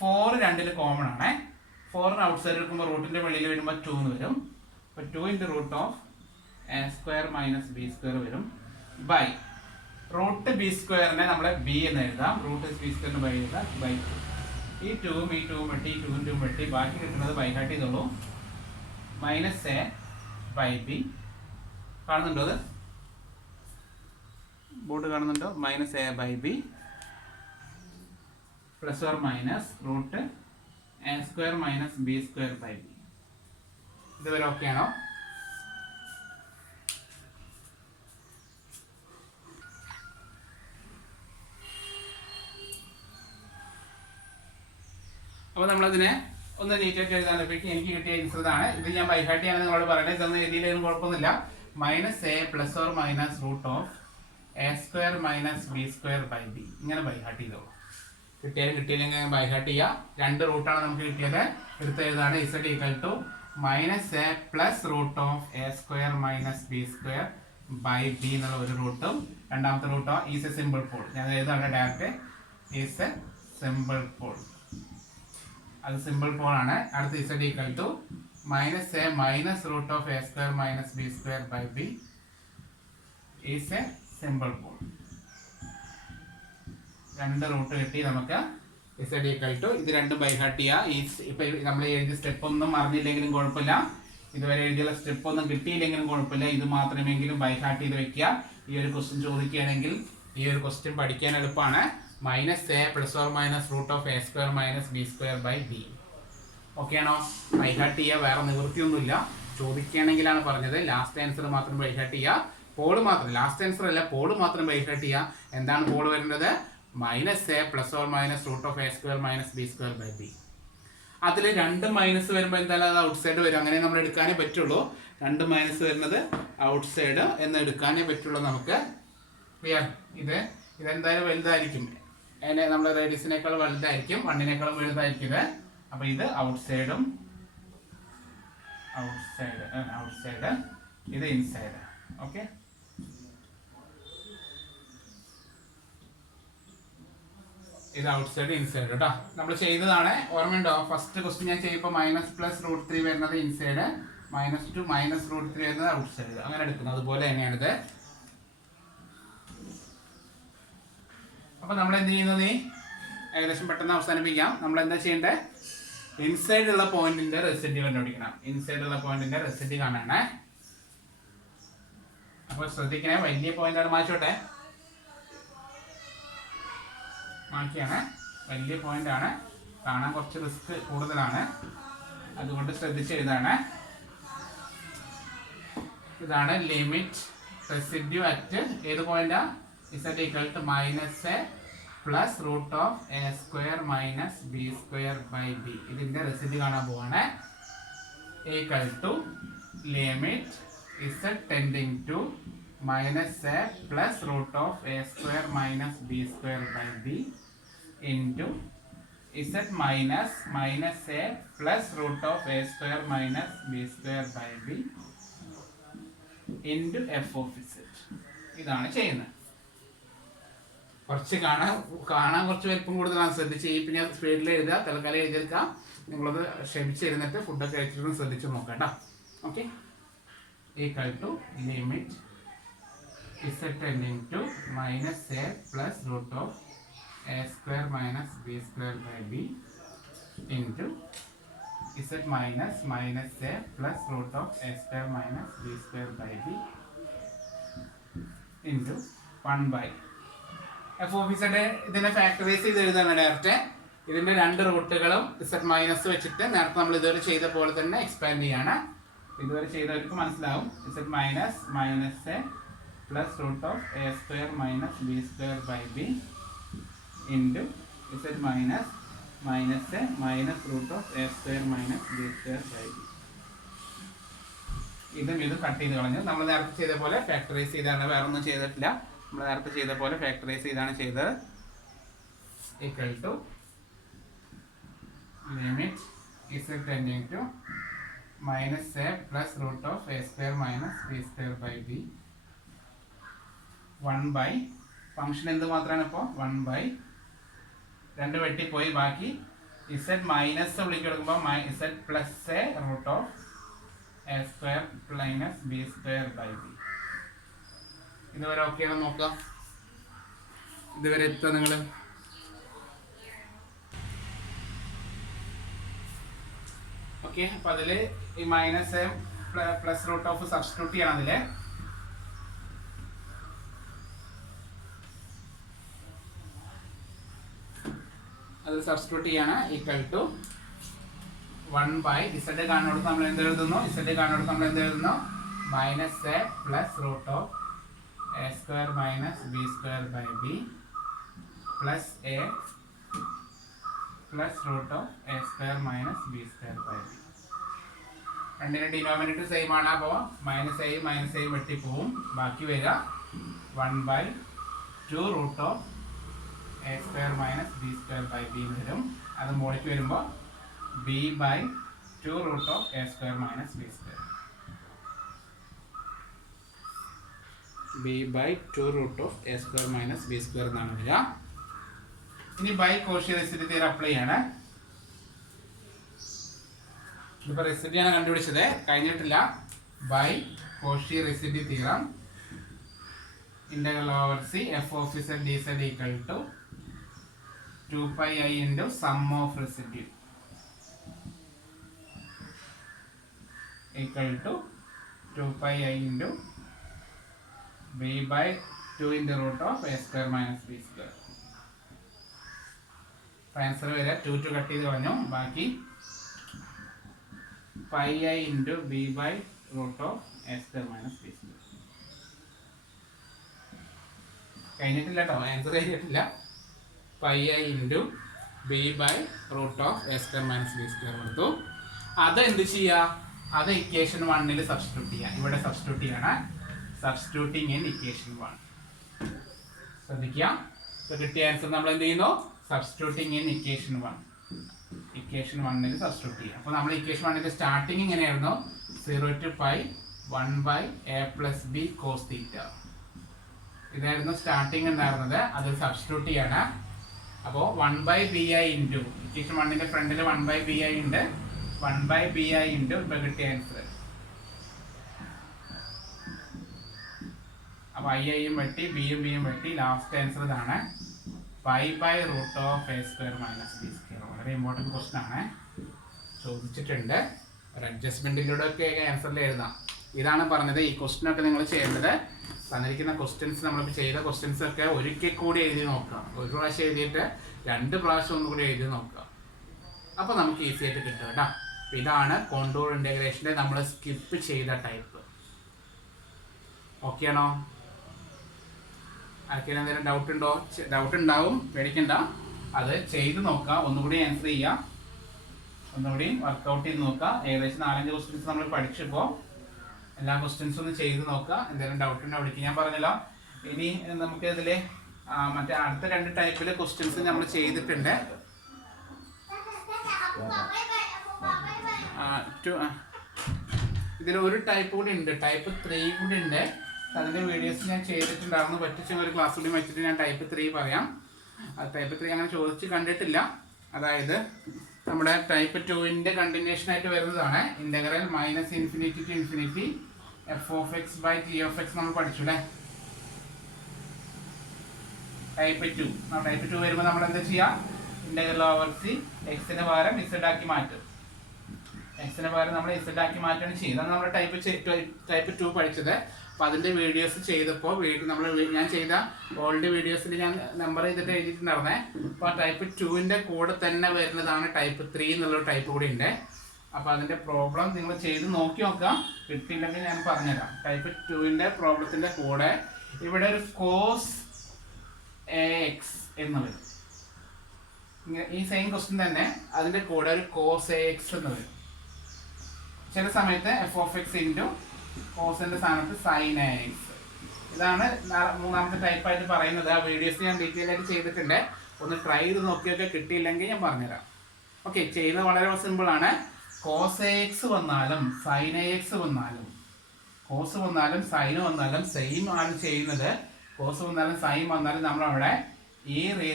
4 രണ്ടിൽ കോമൺ ആണ്. 4 ഔട്ട്സൈഡ് എടുക്കുമ്പോൾ റൂട്ടിൻ്റെ വെളിയിൽ വരുമ്പോൾ 2 എന്ന് വരും. അപ്പോൾ 2 × √(a²-b² വരും ബൈ √b² നമ്മൾ b എന്ന് എഴുതാം. √b² ബൈ എഴുതാം /2. ഈ 2ഉം ഈ 2ഉം വെട്ടി, 2ഉം 2ഉം വെട്ടി, ബാക്കി കിട്ടുന്നത് ബൈഹാർട്ട് ചെയ്തോളൂ. -a/b കാണുന്നുണ്ടോ, അത് ബോർഡ് കാണുന്നുണ്ടോ? -a/b ± √(a²-b²/b). ഇതുവരെ ഓക്കെ ആണോ? അപ്പോൾ നമ്മളതിനെ ഒന്ന് നീറ്റായിട്ട് എഴുതാനപ്പോഴേക്കും എനിക്ക് കിട്ടിയ ആൻസർ ഇതാണ്. ഇത് ഞാൻ ബൈഹാർട്ട് ചെയ്യാൻ നിങ്ങളോട് പറയുന്നത്, ഇതൊന്നും എഴുതിയില്ലെങ്കിലും കുഴപ്പമൊന്നുമില്ല. -a ± √(a²-b²/b) ഇങ്ങനെ ബൈഹാർട്ട് ചെയ്തോളൂ. കിട്ടിയാലും കിട്ടിയില്ലെങ്കിൽ ബൈഹാർട്ട് ചെയ്യുക. 2 റൂട്ടാണ് നമുക്ക് കിട്ടിയത്, എടുത്ത് എഴുതാണ്. z = -a + √(a²-b²/b) എന്നുള്ള ഒരു റൂട്ടും, രണ്ടാമത്തെ റൂട്ടോ ഈസ് എ സിമ്പിൾ പോൾ. ഞാൻ എഴുതാണ് direct, is a simple pole. അത് സിമ്പിൾ പോൾ ആണ്. അടുത്ത z = -a - √(a²-b²/b) is a simple pole. 2 root കിട്ടി നമുക്ക്. z = ഇത് രണ്ടും ബൈഹാർട്ട് ചെയ്യുക. ഇപ്പം നമ്മൾ എഴുതിയ സ്റ്റെപ്പ് ഒന്നും അറിഞ്ഞില്ലെങ്കിലും കുഴപ്പമില്ല, ഇതുവരെ എഴുതിയുള്ള സ്റ്റെപ്പ് ഒന്നും കിട്ടിയില്ലെങ്കിലും കുഴപ്പമില്ല, ഇത് മാത്രമെങ്കിലും ബൈഹാർട്ട് ചെയ്ത് വെക്കുക. ഈ ഒരു ക്വസ്റ്റ്യൻ ചോദിക്കുകയാണെങ്കിൽ ഈ ഒരു ക്വസ്റ്റ്യൻ പഠിക്കാൻ എളുപ്പമാണ്. -a ± √(a²-b²/b). ഓക്കെ ആണോ? ബൈഹാർട്ട് ചെയ്യുക, വേറെ നിവൃത്തിയൊന്നുമില്ല. ചോദിക്കുകയാണെങ്കിലാണ് പറഞ്ഞത്. ലാസ്റ്റ് ആൻസർ മാത്രം ബൈഹാർട്ട് ചെയ്യുക. പോള് മാത്രം, ലാസ്റ്റ് ആൻസർ അല്ല, പോള് മാത്രം ബൈഹാർട്ട് ചെയ്യുക. എന്താണ് പോള് വരുന്നത്? -a ± √(a²-b²/b). അതിൽ 2 മൈനസ് വരുമ്പോൾ എന്തായാലും അത് ഔട്ട് സൈഡ് വരും. അങ്ങനെ നമ്മൾ എടുക്കാനേ പറ്റുള്ളൂ. 2 മൈനസ് വരുന്നത് ഔട്ട് സൈഡ് എന്ന് എടുക്കാനേ പറ്റുള്ളൂ നമുക്ക്. ക്ലിയർ? ഇതെന്തായാലും വലുതായിരിക്കും, നമ്മുടെ റേഡിയസിനേക്കാൾ വലുതായിരിക്കും, 1നേക്കാളും വലുതായിരിക്കും ഇത്. അപ്പോൾ ഇത് ഔട്ട് സൈഡ്, ഇത് ഇൻസൈഡ്. ഓക്കെ, ഇത് ഔട്ട് സൈഡ് ഇൻസൈഡ് കേട്ടോ. നമ്മൾ ചെയ്തതാണ്, ഓർമ്മയുണ്ടോ? ഫസ്റ്റ് ക്വസ്റ്റ്യൻ ഞാൻ ചെയ്യുമ്പോൾ -+√3 വരുന്നത് ഇൻസൈഡ്, -2 -√3 വരുന്നത് ഔട്ട് സൈഡ്, അങ്ങനെ എടുക്കുന്നത്. അതുപോലെ തന്നെയാണിത്. അപ്പോൾ നമ്മൾ എന്ത് ചെയ്യുന്നത്, ഏകദേശം പെട്ടെന്ന് അവസാനിപ്പിക്കാം. നമ്മൾ എന്താ ചെയ്യേണ്ടത്, ഇൻസൈഡ് ഉള്ള പോയിന്റിന്റെ റെസിഡ്യൂ കണ്ടുപിടിക്കണം. ഇൻസൈഡ് ഉള്ള പോയിന്റിന്റെ റെസിഡ്യൂ കാണാനേ. അപ്പോൾ ശ്രദ്ധിക്കണേ, വലിയ പോയിന്റാണ്, മാറ്റോട്ടെ, മാറ്റിയാണ്, വലിയ പോയിന്റാണ്, കാണാൻ കുറച്ച് റിസ്ക് കൂടുതലാണ്, അതുകൊണ്ട് ശ്രദ്ധിച്ച് എഴുതാണ്. ഇതാണ് ലിമിറ്റ് റെസിഡ്യൂ അറ്റ് ഏത് പോയിന്റാ, z equal to -a plus root of a square minus b square by b. ഇതിന്റെ റെസിഡ്യൂ കാണാൻ പോവാണ്. equal to limit z tending to -a plus root of a square minus b square by b into z minus -a plus root of a square minus b square by b into f of z. ഇതാണ് ചെയ്യുന്നത്. കുറച്ച് കാണാൻ കുറച്ച് വലിപ്പം കൂടുതലാണ്, ശ്രദ്ധിച്ച് ഈ പിന്നെ സ്പീഡിൽ എഴുതുക, തൽക്കാലം എഴുതിയെടുക്കാം. നിങ്ങളത് ക്ഷമിച്ചിരുന്നിട്ട് ഫുഡൊക്കെ കഴിച്ചിട്ട് ശ്രദ്ധിച്ച് നോക്കാം കേട്ടോ. Okay, equal to limit z tending to -a plus root of a square minus b square by b into z minus -a plus root of a square minus b square by b into 1 by f of z. ഇതിനെ ഫാക്ടറൈസ് ചെയ്ത് എഴുതാണ് ഡയറക്റ്റ്. ഇതിന്റെ രണ്ട് റൂട്ടുകളും z മൈനസ് വെച്ചിട്ട് നേരത്തെ നമ്മൾ ഇതുവരെ ചെയ്ത പോലെ തന്നെ എക്സ്പാൻഡ് ചെയ്യാണ്. ഇതുവരെ ചെയ്തവർക്ക് മനസ്സിലാവും. z minus -a plus root of a square minus b square by b into z minus -a minus root of a square minus b square by b. ഇതും കട്ട് ചെയ്ത് കളഞ്ഞു. നമ്മൾ നേരത്തെ ചെയ്ത പോലെ ഫാക്ടറൈസ് ചെയ്താണ്, വേറെ ഒന്നും ചെയ്തിട്ടില്ല. നമ്മൾ നേരത്തെ ചെയ്ത പോലെ ഫാക്ടറൈസ് ചെയ്താണ് ചെയ്തത്. Equal to limit z tending to -a plus root of a square minus b square by b 1 by function എന്ത് മാത്രമാണ് ഇപ്പോൾ 1 by 2 വെട്ടിപ്പോയി, ബാക്കി z മൈനസ് വിളിക്കെടുക്കുമ്പോൾ z plus a root of a square minus b square by b. ഇതുവരെ ഓക്കെ ആണോ നോക്കാം, ഇതുവരെ എത്തുക നിങ്ങൾ. ഓക്കെ, അപ്പം അതിൽ ഈ minus plus root of substitute ചെയ്യണം. അതിൽ അത് സബ്സ്റ്റിറ്റ്യൂട്ട് ചെയ്യാണ്. ഈക്വൽ ടു 1 by z കാണുന്നിടത്ത് നമ്മൾ എന്ത് എഴുതുന്നു, -a plus root of a square minus b square by b plus a plus root of a square minus b square by b. രണ്ടിന്റെ ഡിനോമിനേറ്റർ സെയിം ആണ്, അപ്പോൾ മൈനസ് a വെട്ടിപ്പോവും, ബാക്കി വരിക 1 by 2 root of a square minus b square by b വരും. അത് മുകളിലേക്ക് വരുമ്പോൾ b by 2 root of a square minus b square, b by 2 root of a square minus b square എന്നാണ് വരിക. ഇനി by Cauchy residue theorem apply ചെയ്യാണ്. ഇതിപ്പോൾ റെസിഡ്യൂ ആണ് കണ്ടുപിടിച്ചത്, കഴിഞ്ഞിട്ടില്ല. By Cauchy residue theorem integral over c f of z dz equal to 2 pi I into sum of residue equal to 2 pi I into b by 2 in the root of a square minus b square. Answer വരെ 2 കട്ട് ചെയ്ത് കളഞ്ഞു, ബാക്കി pi I into b by root of a square minus b square. കഴിഞ്ഞിട്ടില്ല കേട്ടോ, ആൻസർ കഴിഞ്ഞിട്ടില്ല. pi I into b by root of a square minus b square കൊടുത്തു. അത് എന്ത് ചെയ്യുക, അത് ഇക്വേഷൻ 1 സബ്സ്റ്റിറ്റ്യൂട്ട് ചെയ്യുക. ഇവിടെ സബ്സ്റ്റിറ്റ്യൂട്ട് ചെയ്യണം, സബ്സ്റ്റിറ്റ്യൂട്ടിങ് ഇൻ ഇക്വേഷൻ 1. ശ്രദ്ധിക്കുക, കിട്ടിയ ആൻസർ നമ്മൾ എന്ത് ചെയ്യുന്നു, substituting in equation 1. Equation 1 substitute ചെയ്യുക. അപ്പോൾ നമ്മൾ ഇക്വേഷൻ 1 സ്റ്റാർട്ടിങ് എങ്ങനെയായിരുന്നു, 0 to pi 1 by a plus b cos theta. ഇതായിരുന്നു സ്റ്റാർട്ടിങ് ഉണ്ടായിരുന്നത്, അത് സബ്സ്റ്റിറ്റ്യൂട്ട് ചെയ്യാണ്. അപ്പോൾ 1 by bi ഇൻറ്റു ഇക്വേഷൻ 1 ഫ്രണ്ടിൽ 1 by bi ഉണ്ട്, 1 by bi ഇൻറ്റു ഇപ്പോൾ കിട്ടിയ ആൻസർ. അപ്പോൾ ഐയും വെട്ടി ബിയും വെട്ടി, ലാസ്റ്റ് ആൻസർ ഇതാണ്. π/√a² - b². വളരെ ഇമ്പോർട്ടൻറ്റ് ക്വസ്റ്റൻ ആണ്, ചോദിച്ചിട്ടുണ്ട്. ഒരു അഡ്ജസ്റ്റ്മെൻറ്റിലൂടെ ഒക്കെ ആൻസറിൽ എഴുതാം. ഇതാണ് പറഞ്ഞത്, ഈ ക്വസ്റ്റനൊക്കെ നിങ്ങൾ ചെയ്യേണ്ടത്. തന്നിരിക്കുന്ന ക്വസ്റ്റ്യൻസ് നമ്മളിപ്പോൾ ചെയ്ത ക്വസ്റ്റ്യൻസ് ഒക്കെ ഒരിക്കൽ കൂടി എഴുതി നോക്കുക. ഒരു പ്രാവശ്യം എഴുതിയിട്ട് 2 പ്രാവശ്യം ഒന്നുകൂടി എഴുതി നോക്കുക. അപ്പോൾ നമുക്ക് ഈസി ആയിട്ട് കിട്ടും കേട്ടോ. ഇതാണ് കോണ്ടൂർ ഇൻ്റഗ്രേഷൻ്റെ നമ്മൾ സ്കിപ്പ് ചെയ്ത ടൈപ്പ്. ഓക്കെ ആണോ? ആർക്കെങ്കിലും എന്തെങ്കിലും ഡൗട്ട് ഉണ്ടോ? ഡൗട്ട് ഉണ്ടാവും, പേടിക്കണ്ട. അത് ചെയ്ത് നോക്കുക, ഒന്നുകൂടി ആൻസർ ചെയ്യുക, ഒന്നുകൂടി വർക്കൗട്ട് ചെയ്ത് നോക്കുക. ഏകദേശം 4-5 ക്വസ്റ്റ്യൻസ് നമ്മൾ പഠിച്ചപ്പോൾ എല്ലാ ക്വസ്റ്റ്യൻസും ഒന്ന് ചെയ്ത് നോക്കുക. എന്തെങ്കിലും ഡൗട്ട് ഉണ്ടോ വിളിക്കുക. ഞാൻ പറഞ്ഞല്ലോ, ഇനി നമുക്ക് ഇതിൽ മറ്റേ അടുത്ത 2 ടൈപ്പിൽ ക്വസ്റ്റ്യൻസ് നമ്മൾ ചെയ്തിട്ടുണ്ട്. ഇതിലൊരു ടൈപ്പ് കൂടി ഉണ്ട്, ടൈപ്പ് 3 കൂടി ഉണ്ട്. അതിൻ്റെ വീഡിയോസ് ഞാൻ ചെയ്തിട്ടുണ്ടായിരുന്നു. പറ്റിച്ച ഒരു ക്ലാസ് കൂടി വെച്ചിട്ട് ഞാൻ ടൈപ്പ് 3 പറയാം. അത് ടൈപ്പ് 3 അങ്ങനെ ചോദിച്ച് കണ്ടിട്ടില്ല. അതായത് നമ്മുടെ ടൈപ്പ് 2ൻ്റെ കണ്ടിന്യൂഷൻ ആയിട്ട് വരുന്നതാണ്. ഇൻ്റഗ്രൽ -∞ to ∞ f(x/g(x) നമ്മൾ പഠിച്ചു അല്ലേ? ടൈപ്പ് 2. ടൈപ്പ് 2 വരുമ്പോൾ നമ്മൾ എന്താ ചെയ്യുക? ഇൻ്റഗ്രൽ ഓവർ സി എക്സിന് പകരം ഇസഡ് ആക്കി മാറ്റും. എക്സിന് പകരം നമ്മൾ ഇസഡ് ആക്കി മാറ്റാണ് ചെയ്യുന്നത്. അതാണ് നമ്മൾ ടൈപ്പ് 2 പഠിച്ചത്. അപ്പോൾ അതിൻ്റെ വീഡിയോസ് ചെയ്തപ്പോൾ ഞാൻ ചെയ്ത ഓൾഡ് വീഡിയോസിൽ ഞാൻ നമ്പർ ചെയ്തിട്ട് എഴുതിയിട്ടുണ്ടായിരുന്നേ. അപ്പോൾ ടൈപ്പ് 2ൻ്റെ കൂടെ തന്നെ വരുന്നതാണ് ടൈപ്പ് 3 എന്നുള്ളൊരു ടൈപ്പ് കൂടി ഉണ്ട്. അപ്പോൾ അതിൻ്റെ പ്രോബ്ലം നിങ്ങൾ ചെയ്ത് നോക്കി നോക്കാം. കിട്ടിയില്ലെങ്കിൽ ഞാൻ പറഞ്ഞുതരാം. ടൈപ്പ് 2ൻ്റെ പ്രോബ്ലത്തിൻ്റെ കൂടെ ഇവിടെ ഒരു കോസ് AX എന്ന് വരും. ഈ സെയിം ക്വസ്റ്റ്യൻ തന്നെ അതിൻ്റെ കൂടെ ഒരു കോസ് AX എന്ന് വരും. ചില സമയത്ത് f(x) ഇൻറ്റു കോസിൻ്റെ സ്ഥാനത്ത് സൈൻ AX. ഇതാണ് 3ാമത്തെ ടൈപ്പായിട്ട് പറയുന്നത്. ആ വീഡിയോസ് ഞാൻ ഡീറ്റെയിൽ ആയിട്ട് ചെയ്തിട്ടുണ്ട്. ഒന്ന് ട്രൈ ചെയ്ത് നോക്കിയൊക്കെ കിട്ടിയില്ലെങ്കിൽ ഞാൻ പറഞ്ഞുതരാം. ഓക്കെ, ചെയ്യുന്നത് വളരെ സിമ്പിളാണ്. കോസ് AX വന്നാലും സൈൻ AX വന്നാലും, കോസ് വന്നാലും സൈൻ വന്നാലും സെയിം ആണ് ചെയ്യുന്നത്. കോസ് വന്നാലും സൈൻ വന്നാലും നമ്മളവിടെ e⁻⁴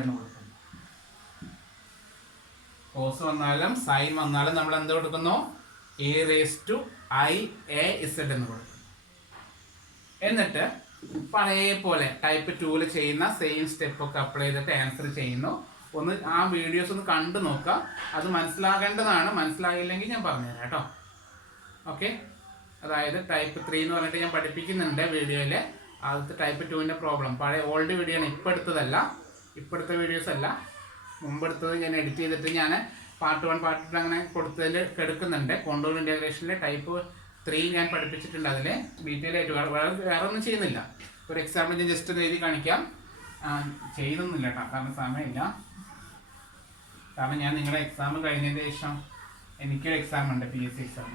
എന്ന് കൊടുക്കുന്നു. കോസ് വന്നാലും സൈൻ വന്നാലും നമ്മൾ എന്ത് കൊടുക്കുന്നു? e⁻⁴ എന്ന് കൊടുക്കുന്നു. എന്നിട്ട് പഴയ പോലെ ടൈപ്പ് 2 ചെയ്യുന്ന സെയിം സ്റ്റെപ്പൊക്കെ അപ്ലൈ ചെയ്തിട്ട് ആൻസർ ചെയ്യുന്നു. ഒന്ന് ആ വീഡിയോസ് ഒന്ന് കണ്ടു നോക്കുക. അത് മനസ്സിലാകേണ്ടതാണ്. മനസ്സിലായില്ലെങ്കിൽ ഞാൻ പറഞ്ഞുതരാം കേട്ടോ. ഓക്കെ, അതായത് ടൈപ്പ് 3 എന്ന് പറഞ്ഞിട്ട് ഞാൻ പഠിപ്പിക്കുന്നുണ്ട് വീഡിയോയിൽ. ആദ്യത്തെ ടൈപ്പ് 2ൻ്റെ പ്രോബ്ലം പഴയ ഓൾഡ് വീഡിയോ ആണ്, ഇപ്പോൾ എടുത്തതല്ല, ഇപ്പോഴത്തെ വീഡിയോസ് അല്ല, മുമ്പെടുത്തത് ഞാൻ എഡിറ്റ് ചെയ്തിട്ട് ഞാൻ പാർട്ട് 1 പാർട്ട് 2 അങ്ങനെ കൊടുത്തതിൽ എടുക്കുന്നുണ്ട്. കോണ്ടൂർ ഇൻ്റഗ്രേഷനിൽ ടൈപ്പ് 3 ഞാൻ പഠിപ്പിച്ചിട്ടുണ്ട്. അതിൽ ഡീറ്റെയിൽ ആയിട്ട് വേറെ ഒന്നും ചെയ്യുന്നില്ല. ഒരു എക്സാമ്പിൾ ഞാൻ ജസ്റ്റ് എഴുതി കാണിക്കാം. ചെയ്യുന്നില്ല കേട്ടോ, കാരണം സമയമില്ല. കാരണം ഞാൻ നിങ്ങളുടെ എക്സാം കഴിഞ്ഞതിന് ശേഷം എനിക്കൊരു എക്സാം ഉണ്ട്, PSC എക്സാം,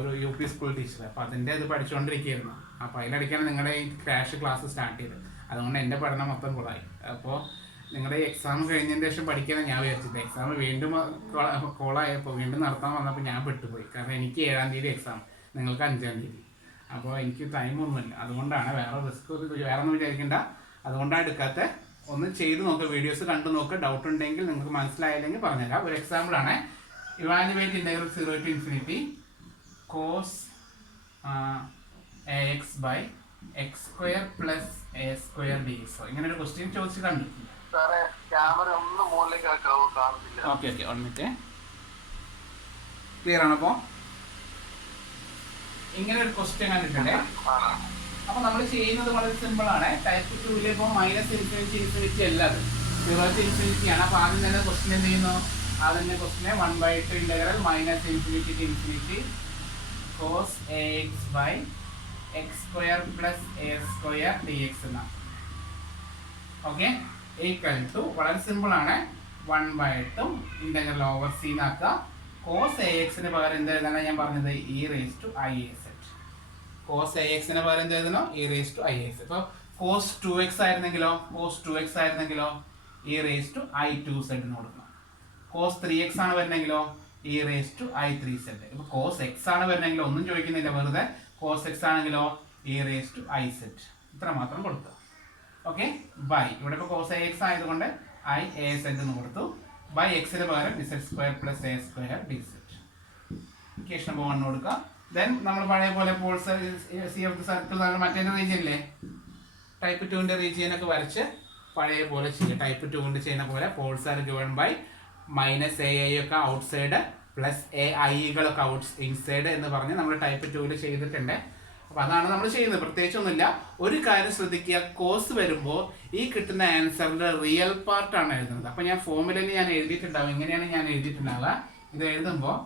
ഒരു UP സ്കൂൾ ടീച്ചർ. അപ്പോൾ അതിൻ്റെ ഇത് പഠിച്ചുകൊണ്ടിരിക്കുകയായിരുന്നു. അപ്പോൾ അതിലടിക്കാണ് നിങ്ങളുടെ ഈ ക്ലാസ് സ്റ്റാർട്ട് ചെയ്തത്. അതുകൊണ്ട് എൻ്റെ പഠനം മൊത്തം കൊളായി. അപ്പോൾ നിങ്ങളുടെ ഈ എക്സാം കഴിഞ്ഞതിന് ശേഷം പഠിക്കാനാണ് ഞാൻ വിചാരിച്ചത്. എക്സാം വീണ്ടും കോളായപ്പോൾ വീണ്ടും നടത്താൻ വന്നപ്പോൾ ഞാൻ പെട്ടുപോയി. കാരണം എനിക്ക് 7-ാം തീയതി എക്സാം, നിങ്ങൾക്ക് 5-ാം തീയതി. അപ്പോൾ എനിക്ക് ടൈമൊന്നുമില്ല. അതുകൊണ്ടാണ്, വേറെ റിസ്ക് വേറെ ഒന്നും വിചാരിക്കേണ്ട. അതുകൊണ്ടാണ് എടുക്കാത്ത. ഒന്ന് ചെയ്ത് നോക്കുക, വീഡിയോസ് കണ്ടു നോക്കുക. ഡൗട്ട് ഉണ്ടെങ്കിൽ നിങ്ങൾക്ക് മനസ്സിലായില്ലെങ്കിൽ പറഞ്ഞുതരാം. ഒരു എക്സാമ്പിളാണ്. Evaluate integral 0 to ∞ cos AX/x² + a² dx. ഇങ്ങനെ ഒരു ക്വസ്റ്റ്യൻ ചോദിച്ച് കണ്ടു. Okay, 1 minute. ക്ലിയർ ആണ്? അപ്പോൾ ഇങ്ങനെ ഒരു ക്വസ്റ്റ്യൻ കണ്ടിട്ടുണ്ട്. അപ്പോൾ നമ്മൾ ചെയ്യുന്നത് വളരെ സിമ്പിളാണ്. ടൈപ്പ് 2 ഇപ്പോൾ -∞ അല്ല, അത് 0 to ∞ ആണ്. അപ്പോൾ ആദ്യം തന്നെ ക്വസ്റ്റ്യൻ എന്ത് ചെയ്യുന്നു? ആദ്യം ക്വസ്റ്റ്യനെ 1/2 integral -∞ to ∞ cos AX/x² + a² dx എന്നാണ്. ഓക്കെ, ഈക്വൽ ടു, വളരെ സിമ്പിളാണ്, 1/2 ഇൻ്റഗ്രൽ ഓവർ സി എന്നാക്കുക. കോസ് AX-ന് പകരം എന്ത് എഴുതാനാണ് ഞാൻ പറഞ്ഞത്? e⁻⁴ കോസ് AX-ന് പകരം എന്ത് എഴുതണോ? e⁻⁴. ഇപ്പോൾ cos 2x ആയിരുന്നെങ്കിലോ e⁻²z എന്ന് കൊടുക്കണം. cos 3x ആണ് വരുന്നെങ്കിലോ e⁻⁻z. ഇപ്പോൾ cos x ആണ് വരുന്നെങ്കിലോ ഒന്നും ചോദിക്കുന്നില്ല, വെറുതെ cos x ആണെങ്കിലോ e⁻⁻z. ഇത്ര മാത്രം കൊടുക്കുക. ഓക്കെ, ബൈ, ഇവിടെ ഇപ്പോൾ cos AX ആയതുകൊണ്ട് i(az) എന്ന് കൊടുത്തു. ബൈ എക്സിന് പകരം z² + a² dz. Equation number 1 കൊടുക്കുക. ദെൻ നമ്മൾ പഴയ പോലെ poles c of the circle മറ്റേ റീജിയനിലെ ടൈപ്പ് 2ൻ്റെ റീജിയനൊക്കെ വരച്ച് പഴയ പോലെ ചെയ്യുക. ടൈപ്പ് 2 ചെയ്യുന്ന പോലെ poles are given by minus a i ഒക്കെ ഔട്ട് സൈഡ് പ്ലസ് എ ഐകളൊക്കെ ഇൻസൈഡ് എന്ന് പറഞ്ഞ് നമ്മൾ ടൈപ്പ് 2 ചെയ്തിട്ടുണ്ട്. അപ്പോൾ അതാണ് നമ്മൾ ചെയ്യുന്നത്. പ്രത്യേകിച്ചൊന്നുമില്ല. ഒരു കാര്യം ശ്രദ്ധിക്കുക, കോസ് വരുമ്പോൾ ഈ കിട്ടുന്ന ആൻസറിൻ്റെ റിയൽ പാർട്ടാണ് എഴുതുന്നത്. അപ്പോൾ ഞാൻ ഫോമുലയിൽ ഞാൻ എഴുതിയിട്ടുണ്ടാവും. ഇങ്ങനെയാണ് ഞാൻ എഴുതിയിട്ടുണ്ടാവുക. ഇത് എഴുതുമ്പോൾ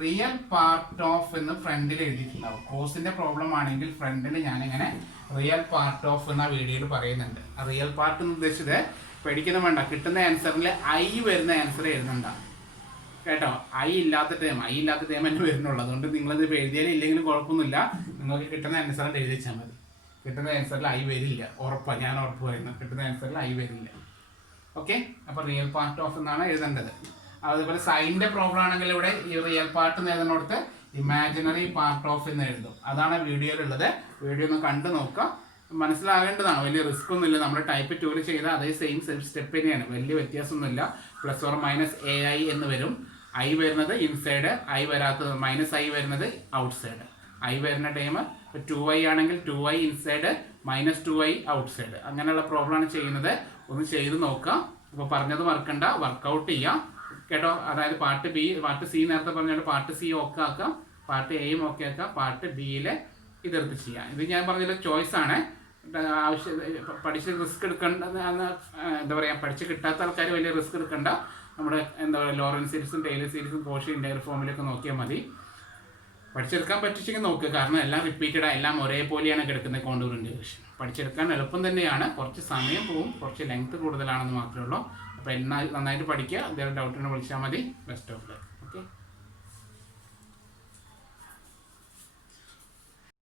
റിയൽ പാർട്ട് ഓഫ് എന്ന് ഫ്രണ്ടിൽ എഴുതിയിട്ടുണ്ടാവും. കോസിൻ്റെ പ്രോബ്ലം ആണെങ്കിൽ ഫ്രണ്ടിൽ ഞാനിങ്ങനെ റിയൽ പാർട്ട് ഓഫ് എന്ന വീഡിയോയിൽ പറയുന്നുണ്ട്. ആ റിയൽ പാർട്ട് എന്ന് ഉദ്ദേശിച്ചത് പേടിക്കുന്നു വേണ്ട, കിട്ടുന്ന ആൻസറിൽ ഐ വരുന്ന ആൻസർ എഴുതുന്നുണ്ടാവും കേട്ടോ. ഐ ഇല്ലാത്ത ടൈം തന്നെ വരുന്നുള്ളൂ. അതുകൊണ്ട് നിങ്ങളിത് എഴുതിയാലും ഇല്ലെങ്കിലും കുഴപ്പമൊന്നുമില്ല. നിങ്ങൾക്ക് കിട്ടുന്ന ആൻസറിൽ എഴുതി വെച്ചാൽ മതി. കിട്ടുന്ന ആൻസറിൽ ഐ വരില്ല, ഉറപ്പാണ്. ഞാൻ ഉറപ്പ് പറയുന്നത് കിട്ടുന്ന ആൻസറിൽ ഐ വരില്ല. ഓക്കെ, അപ്പോൾ റിയൽ പാർട്ട് ഓഫ് എന്നാണ് എഴുതേണ്ടത്. അതുപോലെ സൈൻ്റെ പ്രോബ്ലം ആണെങ്കിൽ ഇവിടെ ഈ റിയൽ പാർട്ട് എന്ന് എഴുതുന്നിടത്ത് ഇമാജിനറി പാർട്ട് ഓഫ് എന്ന് എഴുതും. അതാണ് വീഡിയോയിലുള്ളത്. വീഡിയോ ഒന്ന് കണ്ടു നോക്കുക, മനസ്സിലാകേണ്ടതാണ്. വലിയ റിസ്ക് ഒന്നുമില്ല. നമ്മൾ ടൈപ്പ് 2 ചെയ്ത അതേ സെയിം സ്റ്റെപ്പ് തന്നെയാണ്, വലിയ വ്യത്യാസമൊന്നുമില്ല. Plus or minus a I എന്ന് വരും. ഐ വരുന്നത് ഇൻസൈഡ്, ഐ വരാത്തത് മൈനസ് ഐ വരുന്നത് ഔട്ട് സൈഡ്. ഐ വരുന്ന ടൈം ഇപ്പോൾ 2i ആണെങ്കിൽ 2i inside minus 2i out side. അങ്ങനെയുള്ള പ്രോബ്ലമാണ് ചെയ്യുന്നത്. ഒന്ന് ചെയ്ത് നോക്കുക. അപ്പോൾ പറഞ്ഞത് മറക്കണ്ട, വർക്കൗട്ട് ചെയ്യാം കേട്ടോ. അതായത് പാർട്ട് ബി, പാർട്ട് സി നേരത്തെ പറഞ്ഞാൽ പാർട്ട് സി ഓക്കെ ആക്കാം, പാർട്ട് എയും ഓക്കെ ആക്കാം, പാർട്ട് ബിയിൽ ഇതെടുത്ത് ചെയ്യാം. ഇത് ഞാൻ പറഞ്ഞതിൽ ചോയ്സാണ്. ആവശ്യം പഠിച്ച് റിസ്ക് എടുക്കേണ്ട, എന്താ പറയുക, പഠിച്ച് കിട്ടാത്ത ആൾക്കാർ വലിയ റിസ്ക് എടുക്കണ്ട. നമ്മുടെ എന്താ പറയുക ലോറൻസ് സീരീസും ടൈലർ സീരീസും കോഷി ഇൻഡയർ ഫോമിലൊക്കെ നോക്കിയാൽ മതി. പഠിച്ചെടുക്കാൻ പറ്റിച്ചെങ്കിൽ നോക്കുക. കാരണം എല്ലാം റിപ്പീറ്റഡാണ്, എല്ലാം ഒരേപോലെയാണ് കിടക്കുന്നത്. കോണ്ടൂർ ഇൻറ്റഗ്രേഷൻ പഠിച്ചെടുക്കാൻ എളുപ്പം തന്നെയാണ്. കുറച്ച് സമയം പോവും, കുറച്ച് ലെങ്ത് കൂടുതലാണെന്ന് മാത്രമേ ഉള്ളൂ. അപ്പോൾ എന്നാൽ നന്നായിട്ട് പഠിക്കുക. എന്തെങ്കിലും ഡൗട്ടിനെ വിളിച്ചാൽ മതി. Best of luck.